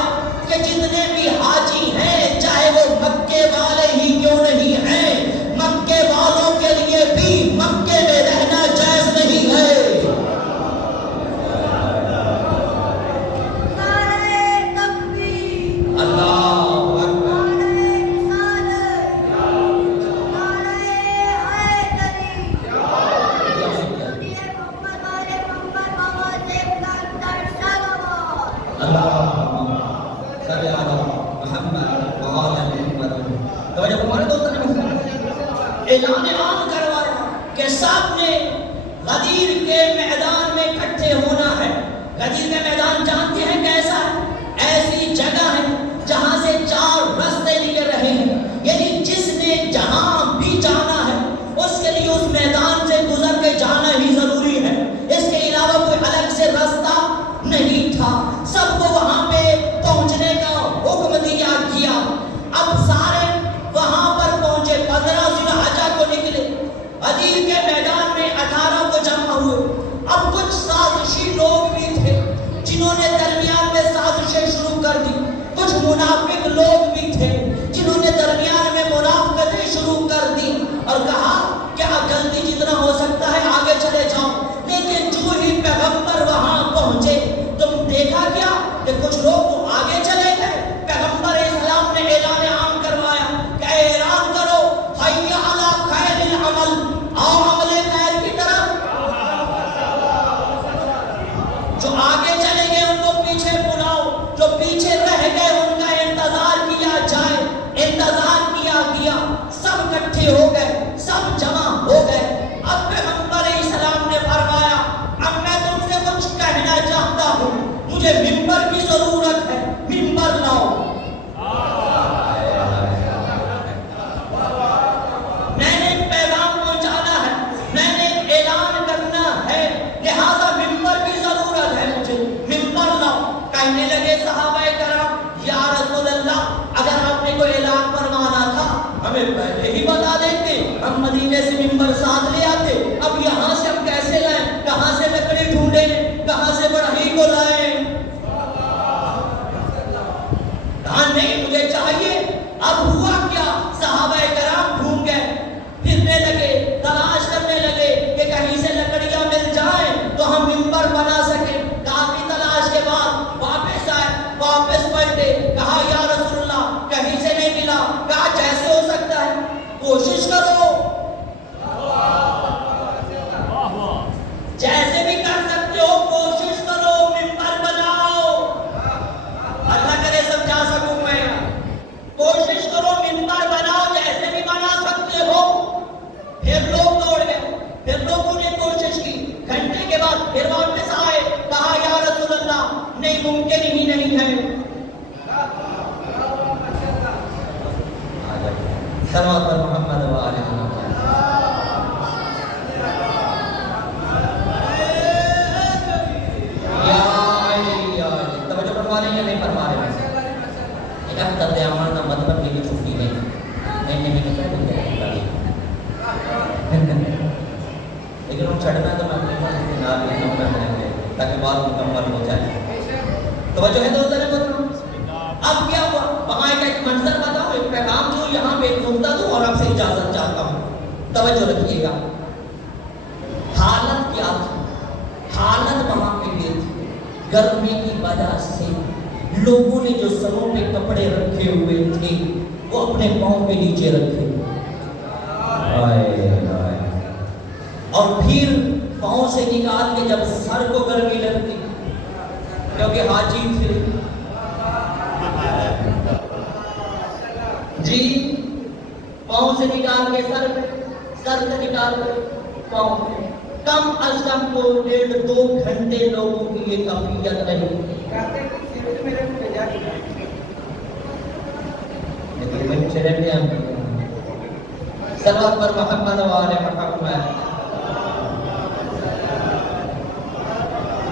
کہ جتنے بھی حاجی ہیں چاہے وہ مکے والے ہی کیوں نہیں ہیں, مکے والوں کے لیے بھی مکے میں رہنا جائز نہیں ہے. اعلان عام کروایا کہ سب نے غدیر کے میدان میں اکٹھے ہونا ہے. غدیر کا میدان جانتے ہیں کیسا ہے؟ ایسی جگہ ہے جہاں سے 4 راستے لیے رہے ہیں, یعنی جس نے جہاں بھی جانا ہے اس کے لیے اس میدان سے گزر کے جانا ہی ضروری ہے. اس کے علاوہ کوئی الگ سے راستہ نہیں تھا. سب کو وہاں پہ پہنچنے کا حکم دیا گیا. اب سارے وہاں پر پہنچے. 15 ذی الحجہ کو نکلے. غدیر کے میدان میں 18 کو جمع ہوئے. اب کچھ سازشی لوگ بھی تھے جنہوں نے درمیان میں سازشیں شروع کر دی. کچھ منافق لوگ بھی تھے جنہوں نے درمیان میں منافقتیں شروع کر دی اور کہا کہ اب جلدی جتنا ہو سکتا ہے آگے چلے جاؤ. لیکن جو ہی پیغمبر وہاں پہنچے تم دیکھا کیا کہ کچھ لوگ تو آگے چلے گئے. پیغمبر اسلام نے اعلان عام کروایا کہ اعلان کرو حی علی خیر العمل, آؤ عمل خیر کی طرف. جو آگے چلے گئے ان کو پیچھے بلاؤ, جو پیچھے رہ گئے ان کا انتظار کیا جائے. انتظار کیا گیا, سب اکٹھے ہو گئے, سب جمع ہو گئے. اب پیغمبر اسلام نے فرمایا اب میں تم سے کچھ کہنا چاہتا ہوں, مجھے منبر کی ضرورت ہے, منبر لاؤ. میں نے ایک پیغام پہنچانا ہے, میں نے ایک اعلان کرنا ہے, لہذا منبر کی ضرورت ہے مجھے, منبر لاؤ. کہنے لگے صحابہ کرام یا رسول اللہ اگر آپ نے کوئی اعلان فرمانا تھا ہمیں پہلے ہی بتا دیتے, ہم مدینے سے منبر ساتھ لے آتے. اب یہاں سے ہم کیسے لائیں, کہاں سے لکڑی ڈھونڈیں, کہاں سے بڑھئی کو لائیں. کہا نہیں مجھے چاہیے. اب ہوا کیا, صحابہ کرام ڈھونڈ گئے, پھرنے لگے, تلاش کرنے لگے کہ کہیں سے لکڑیاں مل جائیں تو ہم منبر بنا سکیں. کافی تلاش کے بعد واپس آئے, واپس پلٹے, کہا یا رسول اللہ کہیں سے نہیں ملا. کہا جیسے ہو سکتا ہے کوشش کرو, جیسے بھی کر سکتے ہو کوشش کرو, منبر بناؤ. اللہ کرے سمجھا سکوں میں. کوشش کرو منبر بناؤ جیسے بھی بنا سکتے ہو. پھر لوگ دوڑ گئے, پھر لوگوں نے کوشش کی. گھنٹے کے بعد پھر واپس آئے, کہا یا رسول اللہ نہیں ممکن ہی نہیں ہے. صلوات پر محمد و آلہ محمد. توجہ فرما رہے ہیں یا نہیں فرما رہے ہیں؟ ایک اختر دے آمانہ مطلب میری چھٹی نہیں, میں نے بھی نہیں لیکن ہم چھڑنا تو میں اپنے پاس نال لینا کریں گے تاکہ بات مکمل ہو جائے. توجہ ہے دوستوں نے. اب کیا ہوا, وہاں ایک منظر بتاؤ, ایک پیغام جو یہاں پہ ایک نقطہ دوں اور آپ سے اجازت چاہتا ہوں. توجہ رکھیے گا. حالت کیا تھی, حالت وہاں پہ یہ تھی گرمی کی وجہ سے لوگوں نے جو سروں پہ کپڑے رکھے ہوئے تھے وہ اپنے پاؤں کے نیچے رکھے, اور پھر پاؤں سے نکال کے جب سر کو گرمی لگتی کیونکہ حاجی تھے جی, پاؤں سے نکال کے سر سے نکال کے پاؤں پہ, کم از کم کو 1.5-2 گھنٹے لوگوں کی یہ کفیت رہی. صلوات پر محمد و آل محمد.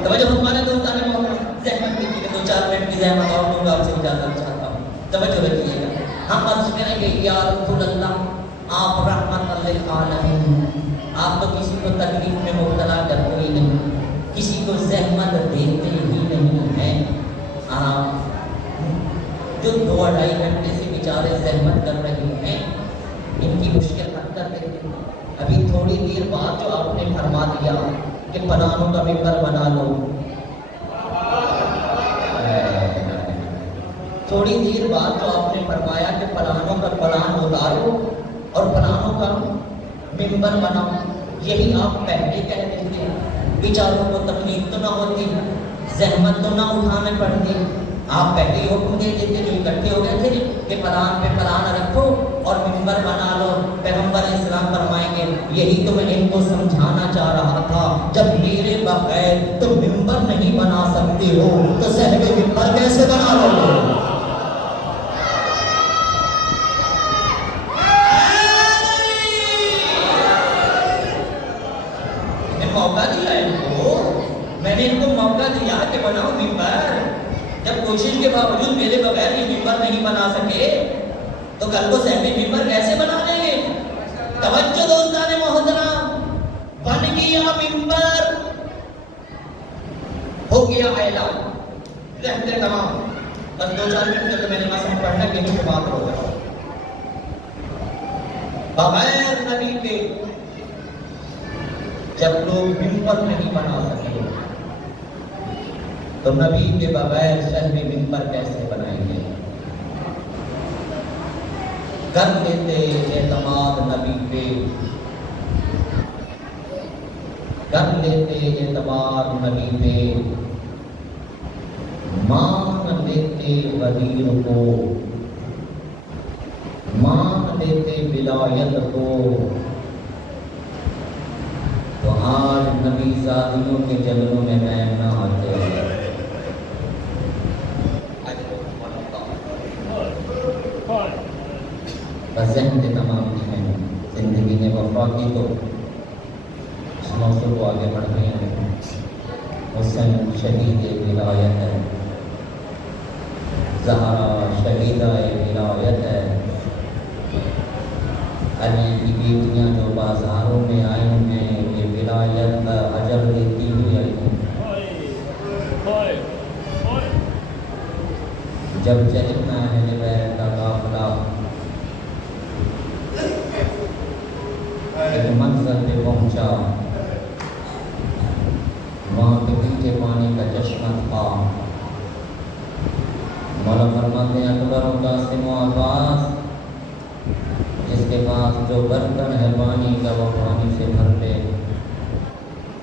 توجہ ہمارے دوستان محترم، زحمت دیکھیے، 2-4 منٹ کی زحمت اور دوں گا، آپ سے اجازت چاہتا ہوں، توجہ رکھیے گا۔ ہم عرض کریں گے یا رسول اللہ آپ رحمت للعالمین، آپ تو کسی کو تکلیف میں مبتلا کرتے ہی نہیں، کسی کو زحمت دیتے ہی نہیں ہیں۔ آپ جو 2-2.5 گھنٹے سے بیچارے زحمت کر رہے ہیں، ان کی مشکل حل کر دیتے ہیں۔ ابھی تھوڑی دیر بعد جو آپ نے فرما دیا کہ پلانوں کا ممبر بنا لو، تھوڑی دیر بعد جو آپ نے فرمایا کہ پلانوں کا پلان اتارو اور پلانوں کا ممبر بناؤ، یہی آپ پہلے کہہ دیتے، بیچاروں کو تکلیف تو نہ ہوتی، زحمت تو نہ اٹھانے پڑتی، آپ پہلے ہی حکم دے دیتے، جو اکٹھے ہو گئے تھے کہ پلان پہ پلان رکھو اور ممبر بنا لو۔ پیغمبر اسلام فرمائیں گے یہی تو میں ان کو سمجھانا چاہ رہا تھا، جب میرے بغیر تم ممبر نہیں بنا سکتے ہو تو صاحب ممبر کیسے بنا لو گے؟ موقع دیا ان کو، میں نے ان کو موقع دیا کہ بناؤ ممبر، جب کوشش کے باوجود میرے بغیر یہ ممبر نہیں بنا سکے تو کل کو صحبی ممبر کیسے بنا لیں گے؟ توجہ دوستان محترم، بن گیا ممبر، ہو گیا اعلان، رہتے تمام، بس 2-4 منٹ تک میں نے قسم پڑھنا کہ نہیں بات ہو گیا۔ بغیر نبی کے جب لوگ ممبر نہیں بنا سکے تو نبی کے بغیر شہری ممبر کیسے بنائیں گے؟ کر لیتے اعتماد نبی پہ، کر لیتے اعتماد نبی پہ، مان لیتے وزیر کو، مان لیتے ولایت کو، تو آج نبی زادیوں کے جنگلوں میں نہ آتے۔ بس ذہن کے تمام ہیں، زندگی نے وفا کی تو اس موضوع کو آگے بڑھتے ہیں۔ حسین شہید ولایت ہے، زہرا شہیدہ ولایت ہے، علی کی بیٹیاں جو بازاروں میں آئی ہیں یہ ولایت کا اجر دیتی ہوئی آئی ہیں۔ جب چلنا اہل بیت کا قافلہ ایک منزل پہ پہنچا، وہاں پہ پیچھے پانی کا چشمہ تھا، مولا فرماتے ہیں اکبر و قاسم و عباس، جس کے پاس جو برتن ہے پانی کا وہ پانی سے بھر لے۔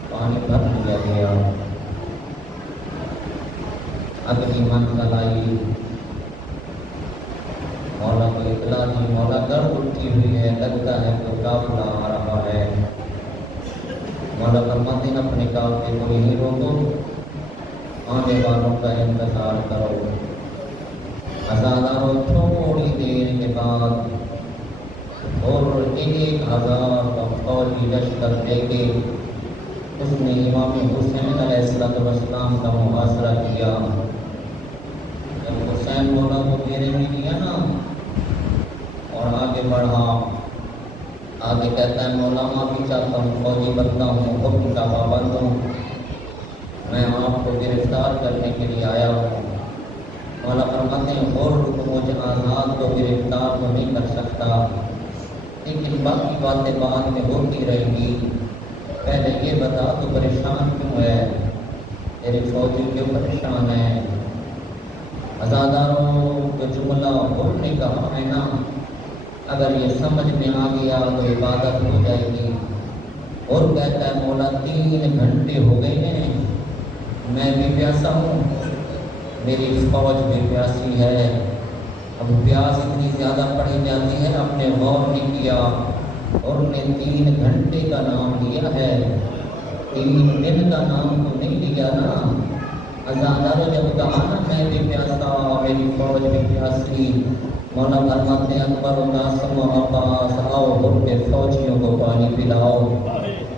پانی بھر لیا گیا، اگلی منزل آئی، مولا کو اطلاع دی، مولا گرد اٹھی ہوئی ہے، لگتا ہے کوئی قافلہ آ رہا ہے۔ مولا فرماتے ہیں اپنے قافلے کو یہیں روکو، آنے والوں کا انتظار کرو۔ عزادارو تھوڑی دیر کے بعد اور 1000 کا فوجی لشکر لے کے اس نے امام حسین علیہ السلام کا محاصرہ کیا۔ جب حسین مولا کو گھیرے میں لیا نا اور آگے بڑھا، آگے کہتا ہے مولا معافی چاہتا ہوں، فوجی بندہ ہوں، حکم کا پابند ہوں، میں آپ کو گرفتار کرنے کے لیے آیا ہوں۔ مولا فرماتے ہیں اور مجھ آزاد کو گرفتار تو نہیں کر سکتا، لیکن باقی باتیں بعد میں ہوتی رہیں گی، پہلے یہ بتا تو پریشان کیوں ہے، تیرے فوجی کیوں پریشان ہے؟ عزاداروں کو جملہ حکم نے کہا ہے نا، اگر یہ سمجھ میں آ گیا تو عبادت ہو جائے گی۔ اور کہتا ہے مولا 3 گھنٹے ہو گئے ہیں، میں بھی پیاسا ہوں، میری فوج بھی پیاسی ہے، اب پیاس اتنی زیادہ پڑی جاتی ہے، آپ نے غور نہیں کیا اور نے 3 گھنٹے کا نام لیا ہے، 3 دن کا نام تو نہیں لیا نا۔ عزاداروں جب کہا نا میں بھی پیاسا، میری فوج بھی پیاسی، مولا فرماتے ہیں اکبر و قاسم و عباس آؤ، ان کے فوجیوں کو پانی پلاؤ۔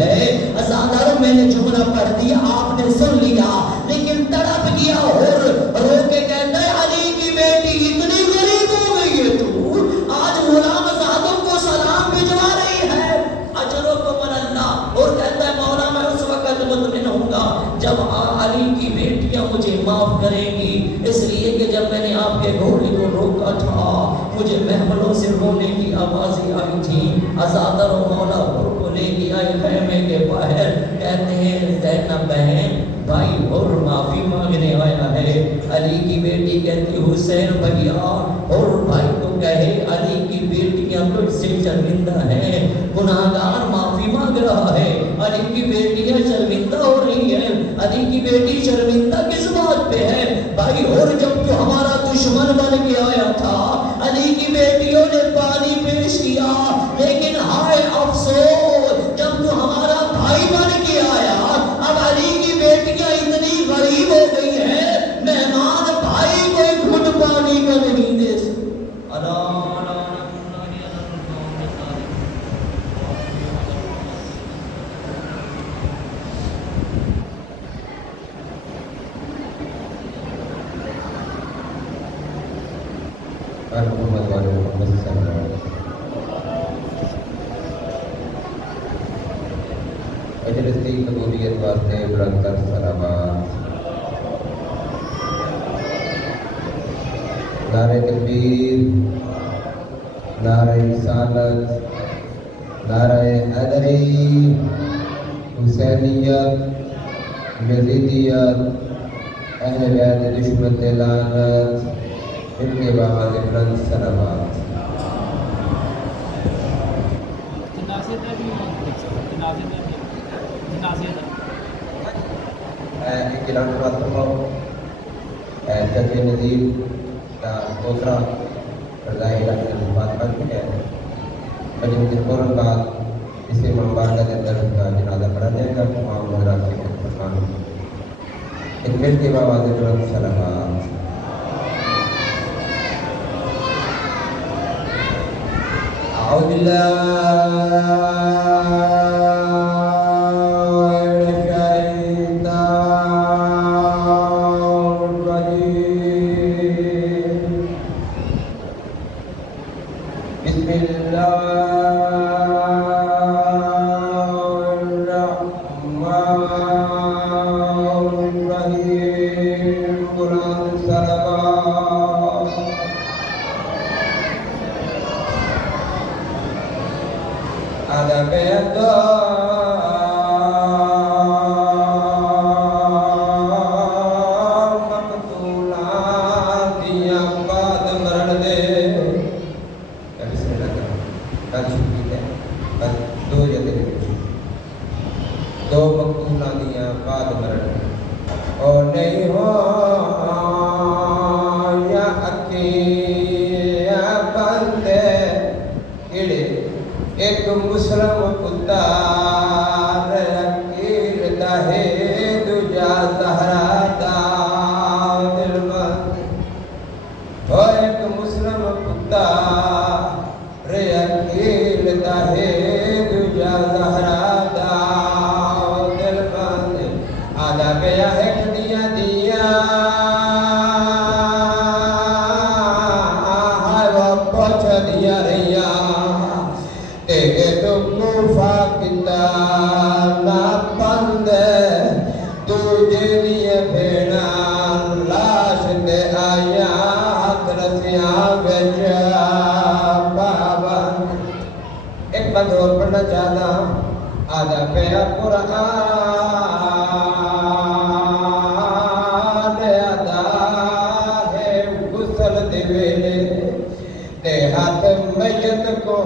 ہے. ازاداروں میں نے جملہ پڑھ دیا آپ نے سن لیا لیکن تڑپ گیا اور رو کے کہتا ہے علی کی بیٹی اتنی غریب ہو گئی ہے تو آج غلام زادوں کو سلام بھجوا رہی ہے اجرکم اللہ. اور کہتا ہے مولا میں اس وقت مطمئن ہوں گا جب علی کی بیٹیاں مجھے معاف کریں گی، اس لیے کہ جب میں نے آپ کے گھوڑے کو روکا تھا مجھے محملوں سے رونے کی آوازیں آئی تھی. ازادر و مولا اور کو لے کے آئے خیمے کے باہر، کہتے ہیں زینب بہن بھائی اور معافی مانگنے آیا ہے. علی کی بیٹی کہتی حسین بھیا اور بھائی کو کہے علی کی بیٹیاں تجھ سے شرمندہ ہیں، گناہگار معافی مانگ رہا ہے. علی کی بیٹیاں شرمندہ ہو رہی ہیں. علی کی بیٹی شرمندہ کس بات پہ ہے بھائی؟ اور جب تو ہمارا دشمن بن کے آیا تھا علی کی بیٹیوں نے پانی پیش کیا، لیکن ہائے افسوس جب تو ہمارا بھائی بن کے آیا اب علی کی بیٹیاں اتنی غریب ہو گئی ہیں مہمان بھائی کوئی گھٹ پانی کا نہیں دے سکتے. محمد والے محمد صلی اللہ علیہ وسلم. مجلس کی قبولیت واسطے بلند تر سلامات. نعرہ تکبیر، نعرہ رسالت، نعرہ حیدری، حسینیت، یزیدیت، اہل بیت دشمن لعنت، ان کے بابا بلند سلامات. اکرام فاطمہ جج ندیم کا دوسرا رضائی رحمت فاطمہ کی ہے. مجلس کے فوراً بعد اسے مبارکہ کے درد کا جنازہ پڑھا جائے گا. تمام حضرات سے فرمان ان مل کے بابا بلند سلامات. أعوذ بالله ایک مسلم کتا رکیر دہے دجا زہرا دا دل مند. ایک مسلم کتا رکیر دہے دجا زہرا دا دل مند. آدھا پیا ایک دیا دیا وہ پوچھ دیا رہیا فاقتا نا پند تجھے لیے بھیڑا لاش دے آیا ترسیاں بچا بابا. ایک بند اور پڑھنا چاہتا آدھا پیا قرآن آدھا ہے غسل دے ویلے تے ہاتھ میت کو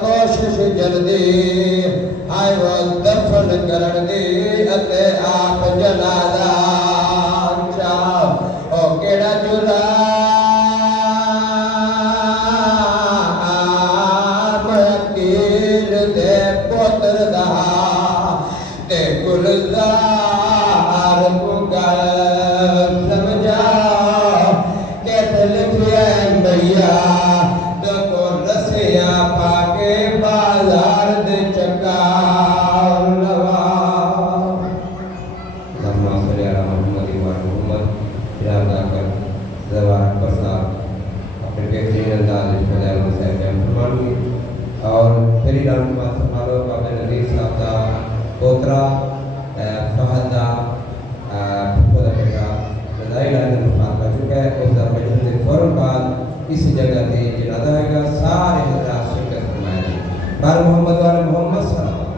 کوشش جلدی آئے وہ دفن کرن دی اتے آپ جنازہ چاہ او کیڑا جرا مکیل دے پوتر دا تے گلزار کو گل سمجھا کیسے لکھیا بھیا دکو رسیاں پاکے دلی ڈالوں کے بعد سنبھالو بابا نظیر صاحب کا پوترا فہد کا پھپھو کا بیٹا رضائی لائن انتقال کر چکا ہے. اس کا بچوں سے فوراً بعد اس جگہ پہ جنازہ ہوئے گا. سارے حضرات شرکت فرمائیں گے. بار محمد وال محمد صلی اللہ علیہ وسلم.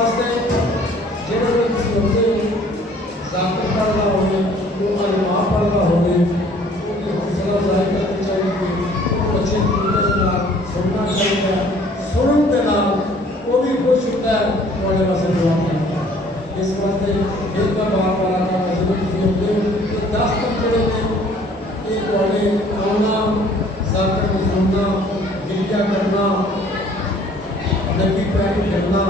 واسطے جہاں بھی کسی ہوتے ذاکر پڑھنا ہوگی وہ علماء پڑھنا ہوگی وہ کی حوصلہ افزائی کرنی چاہیے وہ اچھے طریقے سے سننا چاہیے سنن کے نام وہ بھی خوش ہوتا ہے تھوڑے واسطے دعا کرنا اس واسطے ایک کا بار بار کا ضرور کسی ہوتے کہ 10 تک جڑے نے یہ تھوڑے آنا ذاکر کو سننا گریا کرنا نبی پیاری کرنا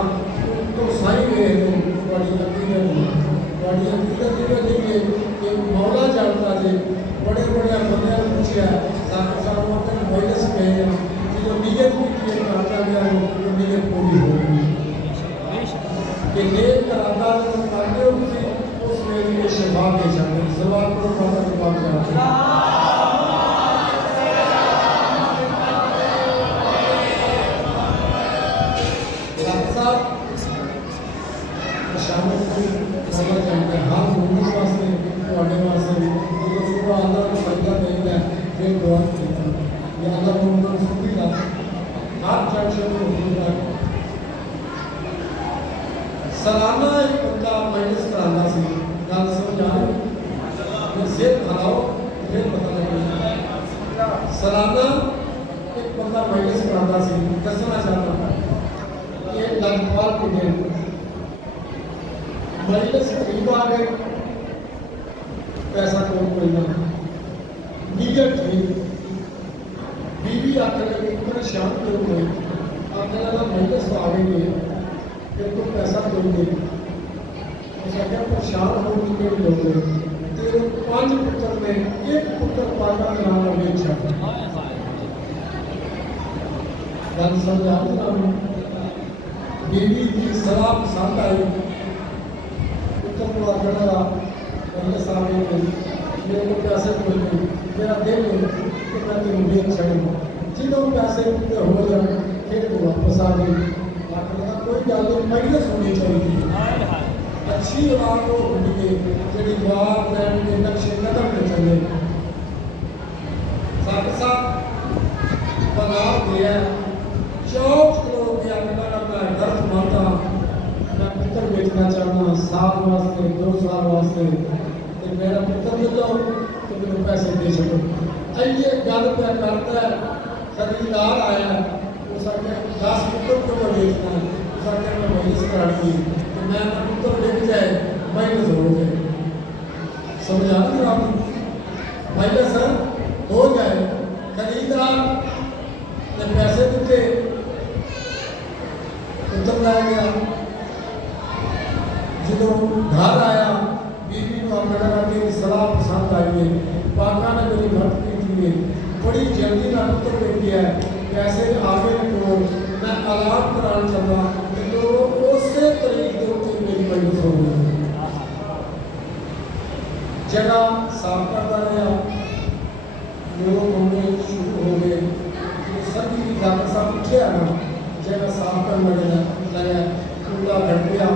تو سائی گئے ہیں تھوڑی عقیدت یہ کہ مولا جانتا جی بڑے بڑے بندے پوچھا ذاکر صاحب اپنے مجلس گئے ہیں جو نیت کی کہا گیا وہ نیت پوری ہو گئی کہ نیک ارادہ جو کرتے ہو اس میں یہ شفا دے جاتے ہیں سوال کو پتہ کے پاس جاتے ہیں شامل کو سمجھ جاتے ہیں ہر مومن واسطے تھوڑے واسطے جو صبح اللہ کو سجدہ دیتا ہے پھر دعا کرتا ہے یا اللہ مومن سنی لا ہر جنکشن کو حضور رکھ سالانہ ایک بندہ مجلس کرانا سی گل سمجھ آ رہی صرف کھلاؤ پھر پتہ لگے سالانہ ایک بندہ مجلس کرانا سی دسنا چاہتا یہ لکھپال کے دن مجلس قریب آ گئے پیسہ کوئی نہ نیت تھی بیوی آتے لگے پریشان کیوں ہوئے آنے لگا مجلس آ گئی ہے پھر تو پیسہ کوئی نہیں اس کیا پریشان ہو کے لوگ تیرے 5 پتر میں ایک پتر پاکا کے نام لگے اچھا گل سمجھا دوں بیوی کی صلاح پسند آئی کو کھڑا رہا میرے سامنے میرے کو پیسے کوئی نہیں میرا دل ہے کہ میں تمہیں بیچ چڑھوں جنہوں پیسے پورے ہو جائیں پھر تو واپس آ گئی کوئی گل نہیں مجلس ہونی چاہیے اچھی اولاد وہ ہونی ہے جڑی بار بین کے نقشے قدم پہ چلے ذاکر صاحب بنا دیا چوک کرو کہ اپنا میں درد مانتا میں پتر بیچنا چاہنا سال واسطے 2 سال واسطے کہ میرا پتر لے جاؤ تو میرے پیسے دے سکو یہ گل پہ کرتا ہے خریدار آیا اس آگے 10 پتر کو بیچنا ہے اس آگے میں مجلس کرانی کہ میں پتر لے جائے مجلس ہو جائے سمجھا نہیں آپ مجلس ہو جائے خریدار نے پیسے دیتے پتر لایا گیا جدوں گھر آیا بیوی کو اپنے رکھے صلاح پسند آئی ہے پاکا نے میری بھرت کی تھی بڑی جلدی نہ پتر دے دیا ہے پیسے آگے کو میں آلات کرانا چاہتا کہ لوگ اسی طریقے سے میری مجلس ہو گئی جگہ صاف کرتا رہا لوگ ہونے شروع ہو گئے سبھی کی ذاکر صاحب اٹھے آنا جگہ صاف کرنے لگا کوڑا گھٹ گیا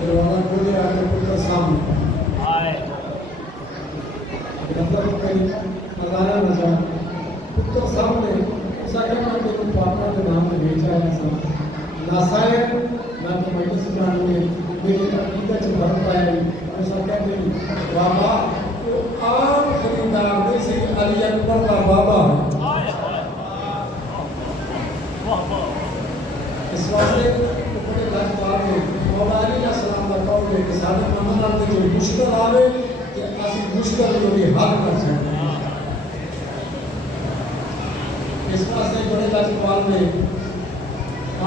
دروازہ کھولے آ کے پتر سامنے مطلب کہیں نظارہ نہ جائے پتر سامنے اسا کہنا کہ تم پاکا کے نام میں بھیجا ہے ایسا ناسائے میں تو مجلس کرانے میں میری عقیدت سے بھر پائے ایسا کہتے ہیں بابا تو عام خریدار میں سے علی اکبر کا بابا ہے اس واسطے تو بڑے لاجواب ہیں مولا علی علیہ السلام کا قول ہے کہ سارے محمد نے جو مشکل آوے کہ اسی مشکل کو بھی حل کر سکتے ہیں اس واسطے بڑے لاجواب میں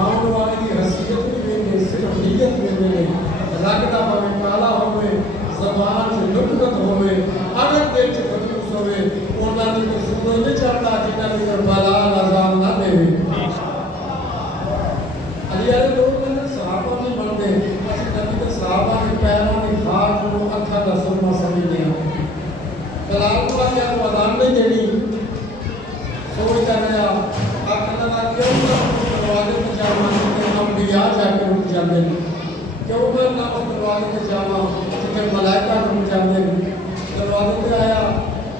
آن والے کی حیثیت میں صرف نیت میں رنگ کا پاوے کالا ہوئے زبان سے لطفت ہوئے اگر دل سے خطوص ہوئے انہوں نے تو سنو نہیں چاہتا جنہوں نے کربلا عذاب نہ دے علی علیہ لوگ نے صحابہ نہیں بنتے اسی نبی کے صحابہ کے پیروں کی خاک کو اکھا کا سرما سمجھ لیا کلال کو کیا تو اذان نہیں دینی سوچ کر رہا آقا نے کیوں دروازے پہ جانا ہم انبیاء جا کے رک جاتے ہیں کیوں میں نہ دروازے پہ جانا جنہیں ملائکہ رک جاتے ہیں دروازے پہ آیا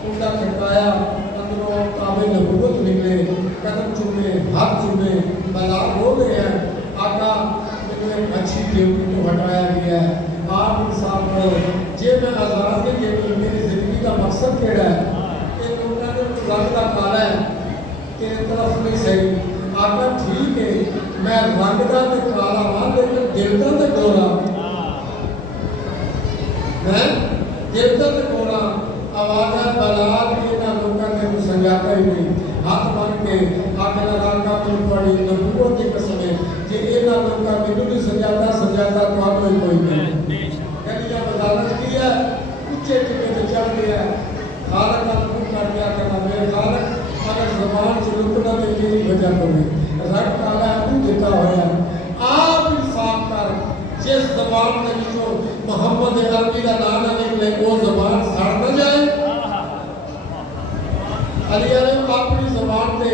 کنڈا کھٹکایا اندروں کعبے نبوت نکلے قدم چومے ہاتھ چومے بلال ہو گئے ہیں آقا ایک اچھی ڈیوٹی تو ہٹایا گیا ہے. آپ انصاف کرو. جی میں آزاد نہیں دیتی میری زندگی کا مقصد کیڑا ہے کہ لوگوں نے رنگ کا کالا ہے کہ طرف نہیں صحیح. آقا ٹھیک ہے میں رنگ کا تے کالا ہاں لیکن دل کا تے گورا. میں دل کا تے گورا. آوازہ بلال اینا لوگوں نے سنجاتا ہی نہیں. ہاتھ بن کے آقا کا من پڑی نبوت کی قسم ہے کہ اینا لوگوں کا منو نہیں سنجاتا تو آپ کوئی نہیں. یعنی جب عدالت کی ہے اچھے ٹکے سے چڑھ گیا ہے. خالق کا حکم کر دیا کرنا میرے خالق اگر زبان سے لکنا تو میری وجہ کرے رکھ کالا ہے تو دیتا ہوا ہے. آپ انصاف کر جس زبان نے جو محمد عربی کا نانا نکلے وہ زبان سڑ نہ جائے. علی علیہ اپنی زبان سے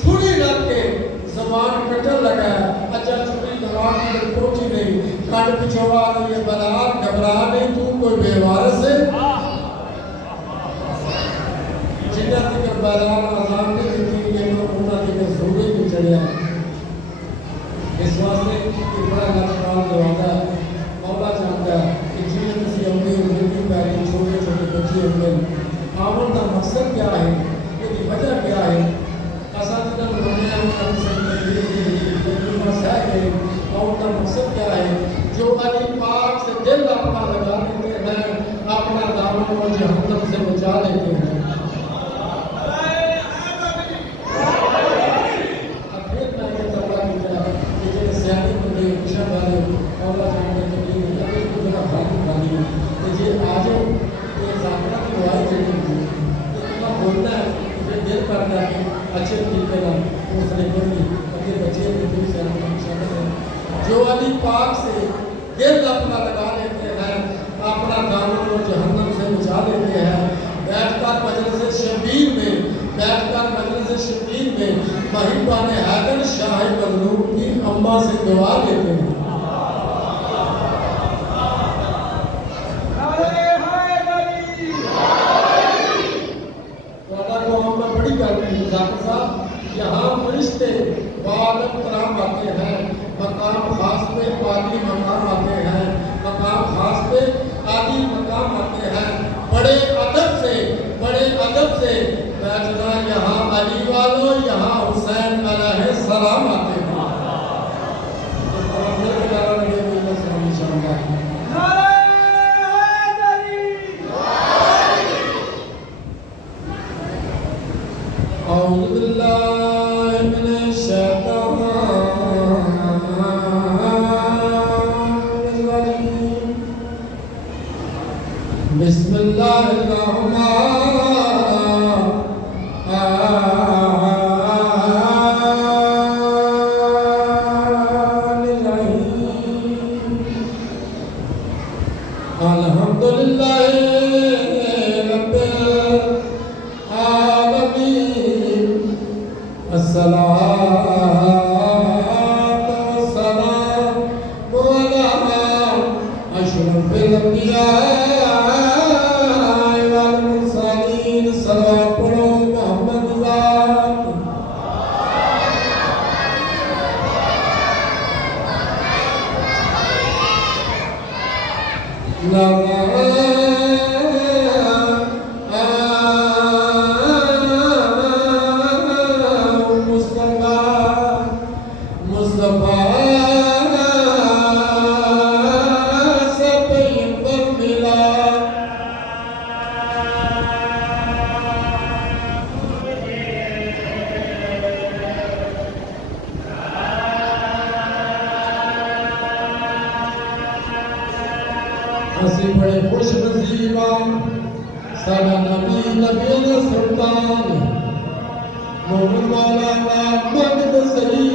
چھری رکھ کے زبان کٹر لگا ہے. اچھا چھری زبان کی در پہنچی نہیں کھڑ پچھوڑا رہی ہے بلال گھبرا نہیں تو کوئی بے وارث ہے. جنہ تکر بلال آزان نہیں دیتی یہ تو انہاں تکر ضروری بھی چڑھیا. اس واسطے کہ بڑا لفظان جو آتا ہے مولا چاہتا ہے کہ جنہیں کسی اپنی زندگی پیاری چھوٹے چھوٹے بچے ہوئے آمن کا مقصد کیا ہے یہ وجہ کیا ہے. اساتذہ بنایا ہم اور کا مقصد کیا ہے جو علی پاک سے دل اپنا لگا لیتے ہیں اپنا دامن اور جہنم سے بچا لیتے ہیں. اب پھر میں یہ طبقہ کیا کہ جنہیں سیاحی بندے کشن والے مولا جانتے تبلیغ اگر کو ذرا خالی خالی ہے کہ یہ آ جاؤ یہ ذاکرہ کی دعائی دینے کی اتنا بولنا ہے کہ دل کرتا ہے اچھے طریقے کا اس نے بڑی اپنے بچے کے دل سے شامل ہے. جو علی پاک سے دل اپنا لگا لیتے ہیں اپنا دامن اور جہنم سے بچا لیتے ہیں. بیٹھ کر مجلس شبیر میں محبان حیدر شاہ مظلوم کی اماں سے دعا لیتے ہیں. یہاں فرشتے بعالم کرام آتے ہیں مقام خاص پہ عالی مقام آتے ہیں مقام خاص پہ عالی مقام آتے ہیں. بڑے ادب سے بیٹھنا یہاں علی والوں یہاں حسین علیہ السلام آتے ہیں. أعوذ بالله من الشيطان الرجيم. بسم الله الرحمن الرحيم. الحمد لله رب العالمين. الصلاة والسلام على أشرف الأنبياء والمرسلين. صلوات پڑھو محمد ذات. اسی بڑے خوش نصیباں ساڈا نبی دا سلطان مومن مولانا مجد صحیح.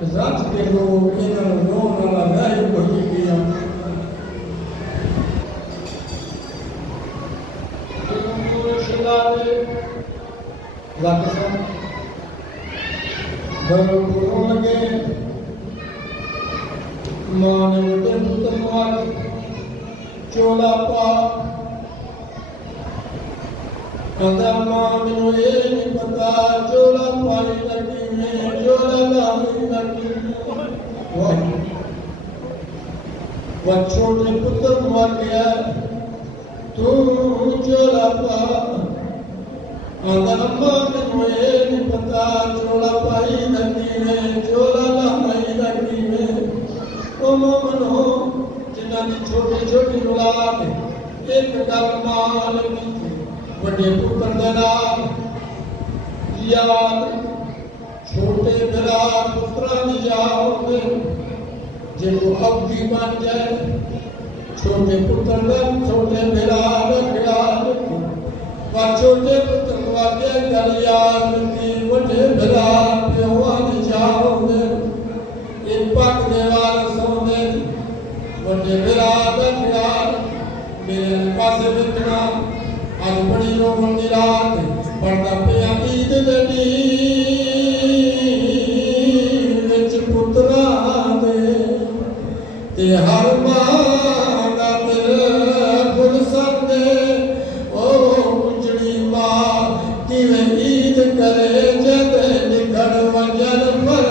رج کے لوگ انہوں نے روح والا غیر بڑی کیا گھروں لگے ماں نے بڑے پتر مار چولا پا کہتا ماں مجھے یہ نہیں پتا چولا پائی لگی میں چولا لائی لگی وہ چھوٹے پتر مار گیا تو چولا پا کہتا ماں مجھے یہ نہیں پتا چولا پائی لگی میں چولا لائی لگی میں وہ مومن ہو جنہاں دی چھوٹی چھوٹی اولاد ایک گل مال کی بڑے پتر دینا یاد چھوٹے بھرا پترا دی جاؤ گے جن کو اب بھی بن جائے چھوٹے پتر دن چھوٹے بھرا رکھا اور چھوٹے پتر کو آگے گل یاد کی بڑے بھرا پیوہ دی جاؤ گے ایک پاک دیوار سونے بڑے بھرا رکھا میرے پاس بکنا آج بڑی رومن دی رات پردہ پہ عید دنی وچ پترا دے تے ہر ماں دا دل خود سب دے او اجڑی ماں کیویں عید کرے جد نکھڑ وجن پر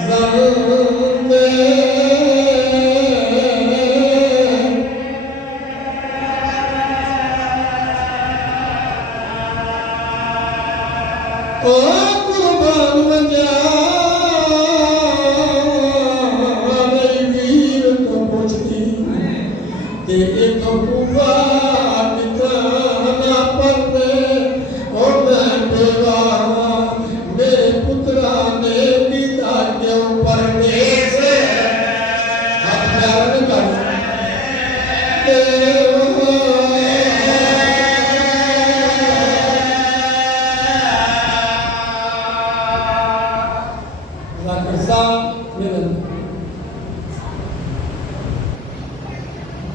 زل دے قربان وجہ رہی ویر تو پوچھتی تے ایک پوپا کتنا پردے اور میں بیوہ میرے پترا نے پیتا کیوں پردے سے ہاتھ پیار نکال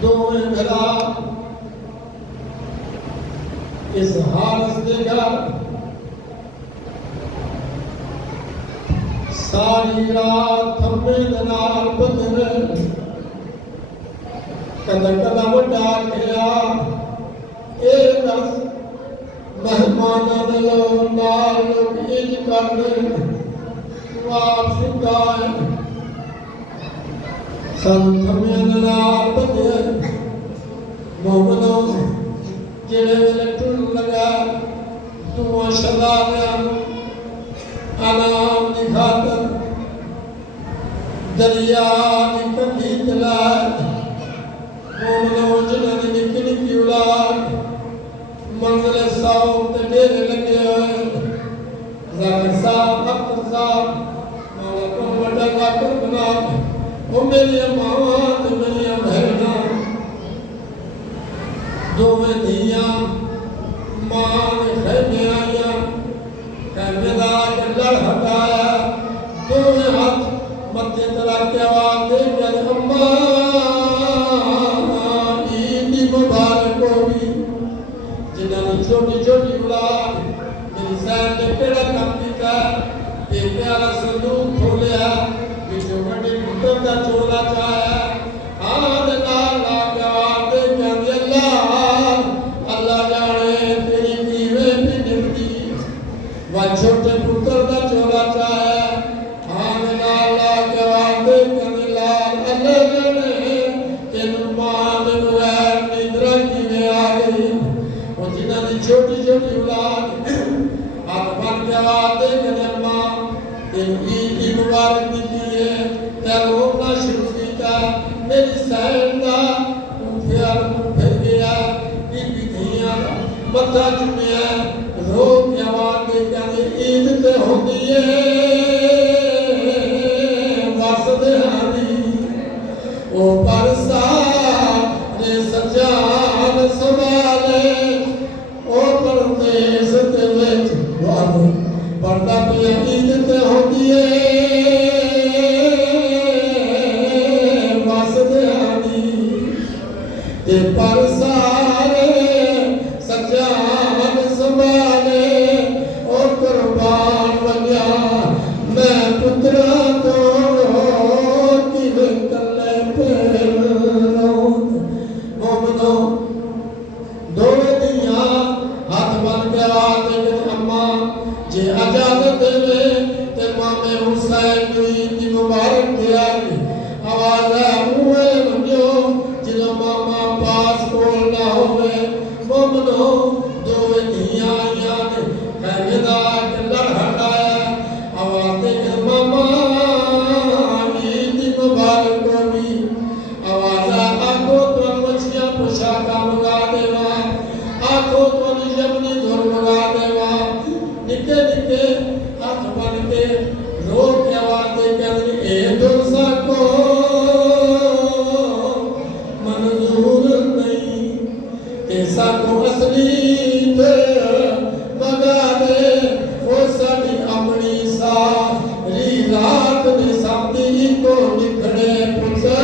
دوئے بھلا اس حالت دے گا ساری رات تھمے دنال بدر کدہ وڈا گیا اے دس مہمانہ دلو نال لوگ اج کر واپس گائے سن تھمے دنال بدر مومنوں جڑے ویلے ٹن لگا دعا شدا گیا انام دی خاطر دریا دی کندھی تلائے مومنوں جنہاں دی نکی نکی اولاد منزل ساؤ تے ڈیرے لگے ہوئے ذاکر صاحب اختر صاحب مولا کو بڑا ذاکر بنا وہ میری اماں تے میری بہناں دوویں دھیاں ماں نے خیمے آئیاں خیمے دا کے لڑ ہٹایا دوویں ہاتھ متھے تلا کے آواز دے کے اماں عید مبارک ہوگی جنہاں نے چھوٹی چھوٹی اولاد میری سین نے پیڑا کم کیتا یہ پیارا صندوق کھولیا جو بڑے پتر دا چولا چاہیا آد لال لا کے آواز دے کے اللہ جانے تیری دیوے بھی نمتی وہ چھوٹے پتر دا چولا چاہیا آد لال لا کے آواز دے کے اللہ جانے تینو مان بغیر ندرہ کیویں آ گئی وہ جنہاں دی چھوٹی چھوٹی اولاد ہاتھ بن کے آواز دے کے ماں تینو عید مبارک دیتی ہے تیرا رونا شروع کیتا میری سین دا پھر گیا بی دھیاں متھا چمیا رو کے آواز دے کے عید تے ہوندی ہے وس دہانی او پرسا نے سجان سنبھالے او پردیس تے وچ پردہ پہ عید تے ہوندی ہے حسین دی مبارک دیا آواز ہے اوے بنجو جدو ماما پاس کول نہ ہوئے مومنو دوے دھیاں یاد خیمے دا لڑ ہٹایا آواز دے ماما دی مبارک ہوئی آواز ہے آنکھو تو مچھیاں پوشاکا مگا دیوا آنکھو تو جبنی دھر مگا دیوا نکے نکے ہاتھ بن کے رو کے آواز دے کہنے اے درسا کو منظور نہیں ایسا کو اصلی تے مگا دے وہ ساڑی اپنی ساری رات نے سامنی کو نکھڑے پچھے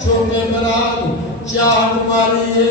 چھوٹے برات چاٹ ماری ہے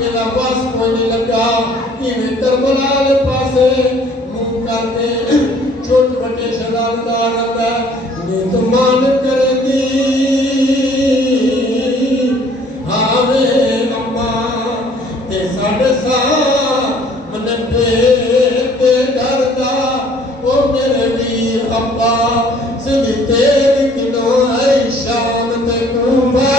ਇਹਦਾ ਬਸ ਕੋਈ ਨਹੀਂ ਲੱਗਾ ਇਵੇਂ ਕਰਬਲਾ ਦੇ ਪਾਸੇ ਮੂੰਹ ਕਰਕੇ ਛੋਟ ਵੱਡੇ ਸ਼ਰਾਰਦਾਰ ਆਂਦਾ ਨਿਤ ਮਾਨ ਕਰਦੀ ਹਾਵੇ ਅੰਮਾ ਤੇ ਸਾਡੇ ਸਾਹਮਣੇ ਤੇ ਡਰਦਾ ਉਹ ਮੇਰੇ ਵੀਰ ਅੱਪਾ ਸਿੱਧੀ ਤੇਰੀ ਕਿਨੋ ਹੈ ਸ਼ਾਮ ਤੇ ਕੁੰਭਾ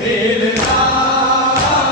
Feel it now.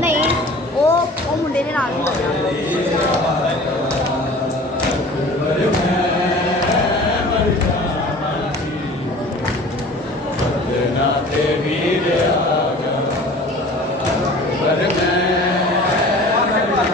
ਨਹੀਂ ਉਹ ਮੁੰਡੇ ਦੇ ਨਾਲ ਹੀ ਹੋਇਆ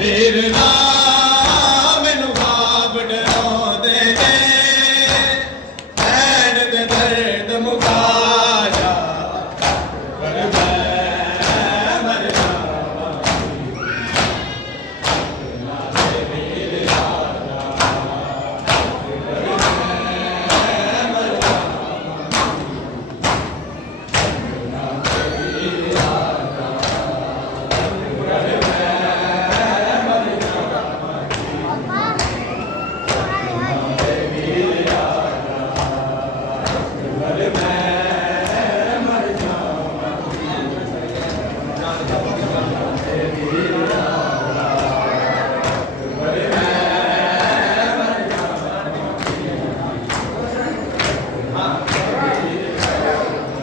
ਵੀਰ ਨਾ ਮੈਨੂੰ ਖਾਬ ਡਰਾਉਂਦੇ ਨੇ ਐਨ ਦੇ ਦਰਦ ਮੁਕਾ ਜਾ ਪਰ ਮੈਂ ਮਰ ਜਾਵਾਂ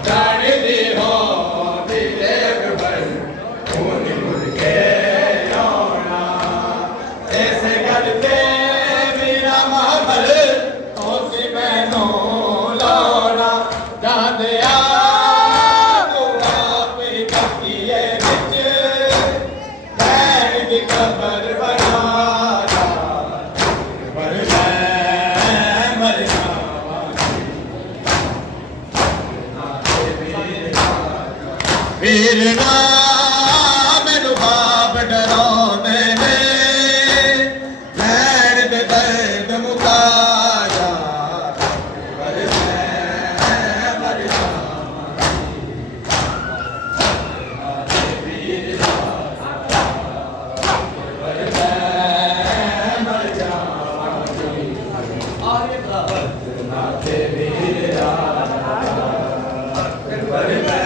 ਜਾਣਦੀ ਹੋ ਦਿਲੇ ਅਕਬਰ ਉਹਨੇ ਮੁੜ ਕੇ ਆਉਣਾ ਇਸੇ ਗੱਲ ਤੇ ਮੇਰਾ ਮਾਮਲ ਉਸੇ ਮੈਨੂੰ ਲਾਉਣਾ ਜਾਂਦਿਆ ਤੂੰ ਆਪੇ ਕੱਟੀਏ ਵਿੱਚ ਬੈਠ ਦੀ ਕਬਰ ਬਣਾ ਜਾ ਪਰ ਮੈਂ ਮਰ ਜਾਵਾਂ ਵੀਰ ਨਾ ਮੈਨੂੰ ਬਾਪ ਡਰਾਉਂਦੇ ਨੇ ਲੈਣ ਦੇ ਦਰਦ ਮੁਕਾ ਜਾ ਪਰ ਮੈਂ ਮਰ ਜਾਵਾਂ ਵੀਰ ਪਰ ਮੈਂ ਮਰ ਜਾਵਾਂ ਆਰੇ ਬਰਾਬਰ ਨਾਤੇ ਵੀਰ ਪਰ ਮੈਂ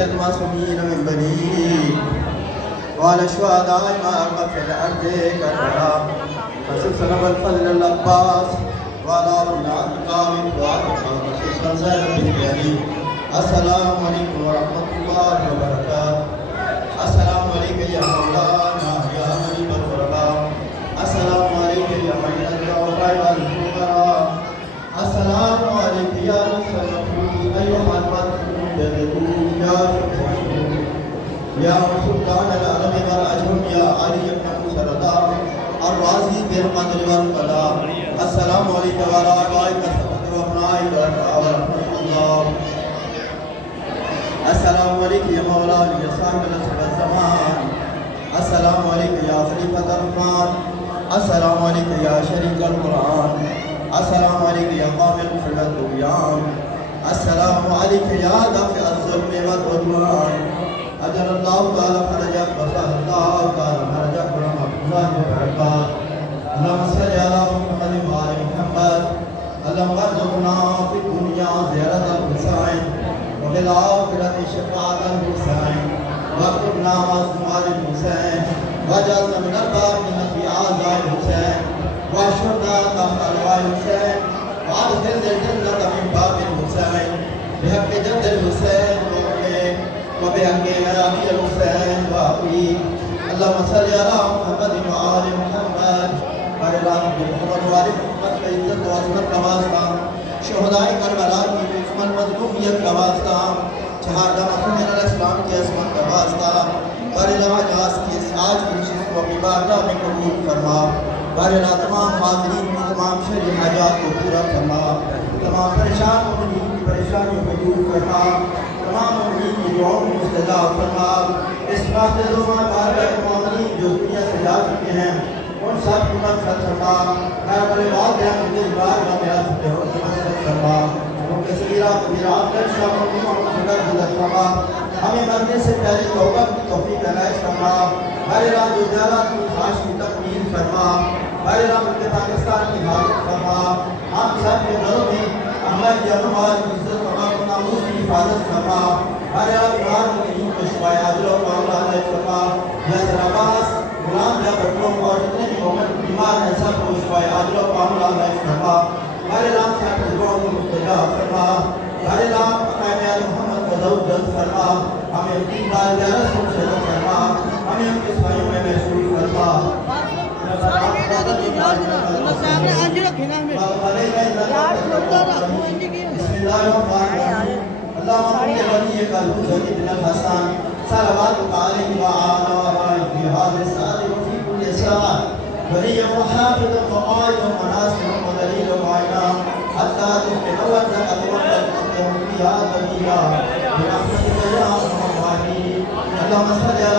المعصومين من بني وعلى الشهداء ما في الأرض كرها فسلسلة والفضل العباس وعلى الأقام السلام عليكم ورحمة الله وبركاته السلام عليكم يا مولانا يا غريب الغرباء السلام عليكم يا من الجوهر والفقراء السلام عليكم يا نصر المخلوق أيها المذكور يا سلطان العالم والأجرم يا علي بن مسردا الرازي بالقدر والقضاء السلام عليك وعلى آبائك وأبنائك ورحمة الله السلام عليك يا مولانا يا صاحب العصر والزمان السلام عليك يا خليفة الرحمن السلام عليك يا شريك القرآن السلام عليك يا قامل في الطغيان السلام عليك يا دافع الظلم والعدوان أجل الله تعالى فرجك وسهل الله تعالى فرجك ورحمة الله الحسين وجعلنا من الباقين في أعضاء الحسين واشرنا تحت لواء الحسين وأدخلنا الجنة من باب الحسين بحق جد الحسين وأمه وبحق أبي الحسين وأبيه اللهم صل على محمد وآل محمد وعلى محمد وآل محمد بعزت وعظمت کا واسطہ شہداء کربلا کی دشمن مظلومیت کا واسطہ شہادہ مسلم علیہ السلام کی عصمت کا واسطہ بارے آج کی اس آج کی نشست کو اپنی بارگاہ میں قبول فرما بارے تمام حاضرین کی تمام شرعی حاجات کو پورا فرما تمام پریشان مومنین کی پریشانیوں کو دور فرما تمام مومنین کی دعاؤں کو مستجاب فرما اس وقت زمان بارگاہ مومنین جو دنیا سے جا چکے ہیں ان سب کی مغفرت فرما اے بڑے والدین مجھے بارگاہ میں آ چکے ہو کی مغفرت فرما ان کے صغیرہ کبیرہ اکبر شاہ مومنین کو مغفرت فرما ہمیں مرنے سے پہلے توبہ کی توفیق عنایت فرما ہمارے راہ جو زیادہ کی خواہش کی تکمیل فرما ہمارے راہ ملک پاکستان کی حفاظت فرما ہم سب کے گھروں میں ہماری جانماز کی عزت فرما کو ناموس کی حفاظت فرما ہمارے راہ بیمار مجرمین کو شفائے عاجلہ و عاملہ عنایت فرما یاسر عباس غلام جعفر بٹلو اور جتنے بھی مومن بیمار ہیں سب کو شفائے عاجلہ و عاملہ عنایت فرما ہمارے راہ صاحب کی دعاؤں کو مستجاب فرما ہمارے راہ مقام آل محمد کو ضرور جلد فرما ہمیں اپنی دار زیارت کو شہد فرما ہمیں ان کے سائیوں میں محسوس فرما بسم اللہ الرحمن الرحیم اللہم صلی ولی قلب زہد بن الحسان صلوات علیہ وآلہ فی حال الساعت وفی کل ساعت ولی محافظ وقائد وناصر ودلیل وعینا حتی تفقن وزق وقت فيها دليلا برحمتك يا ارحم الراحمين اللهم صل على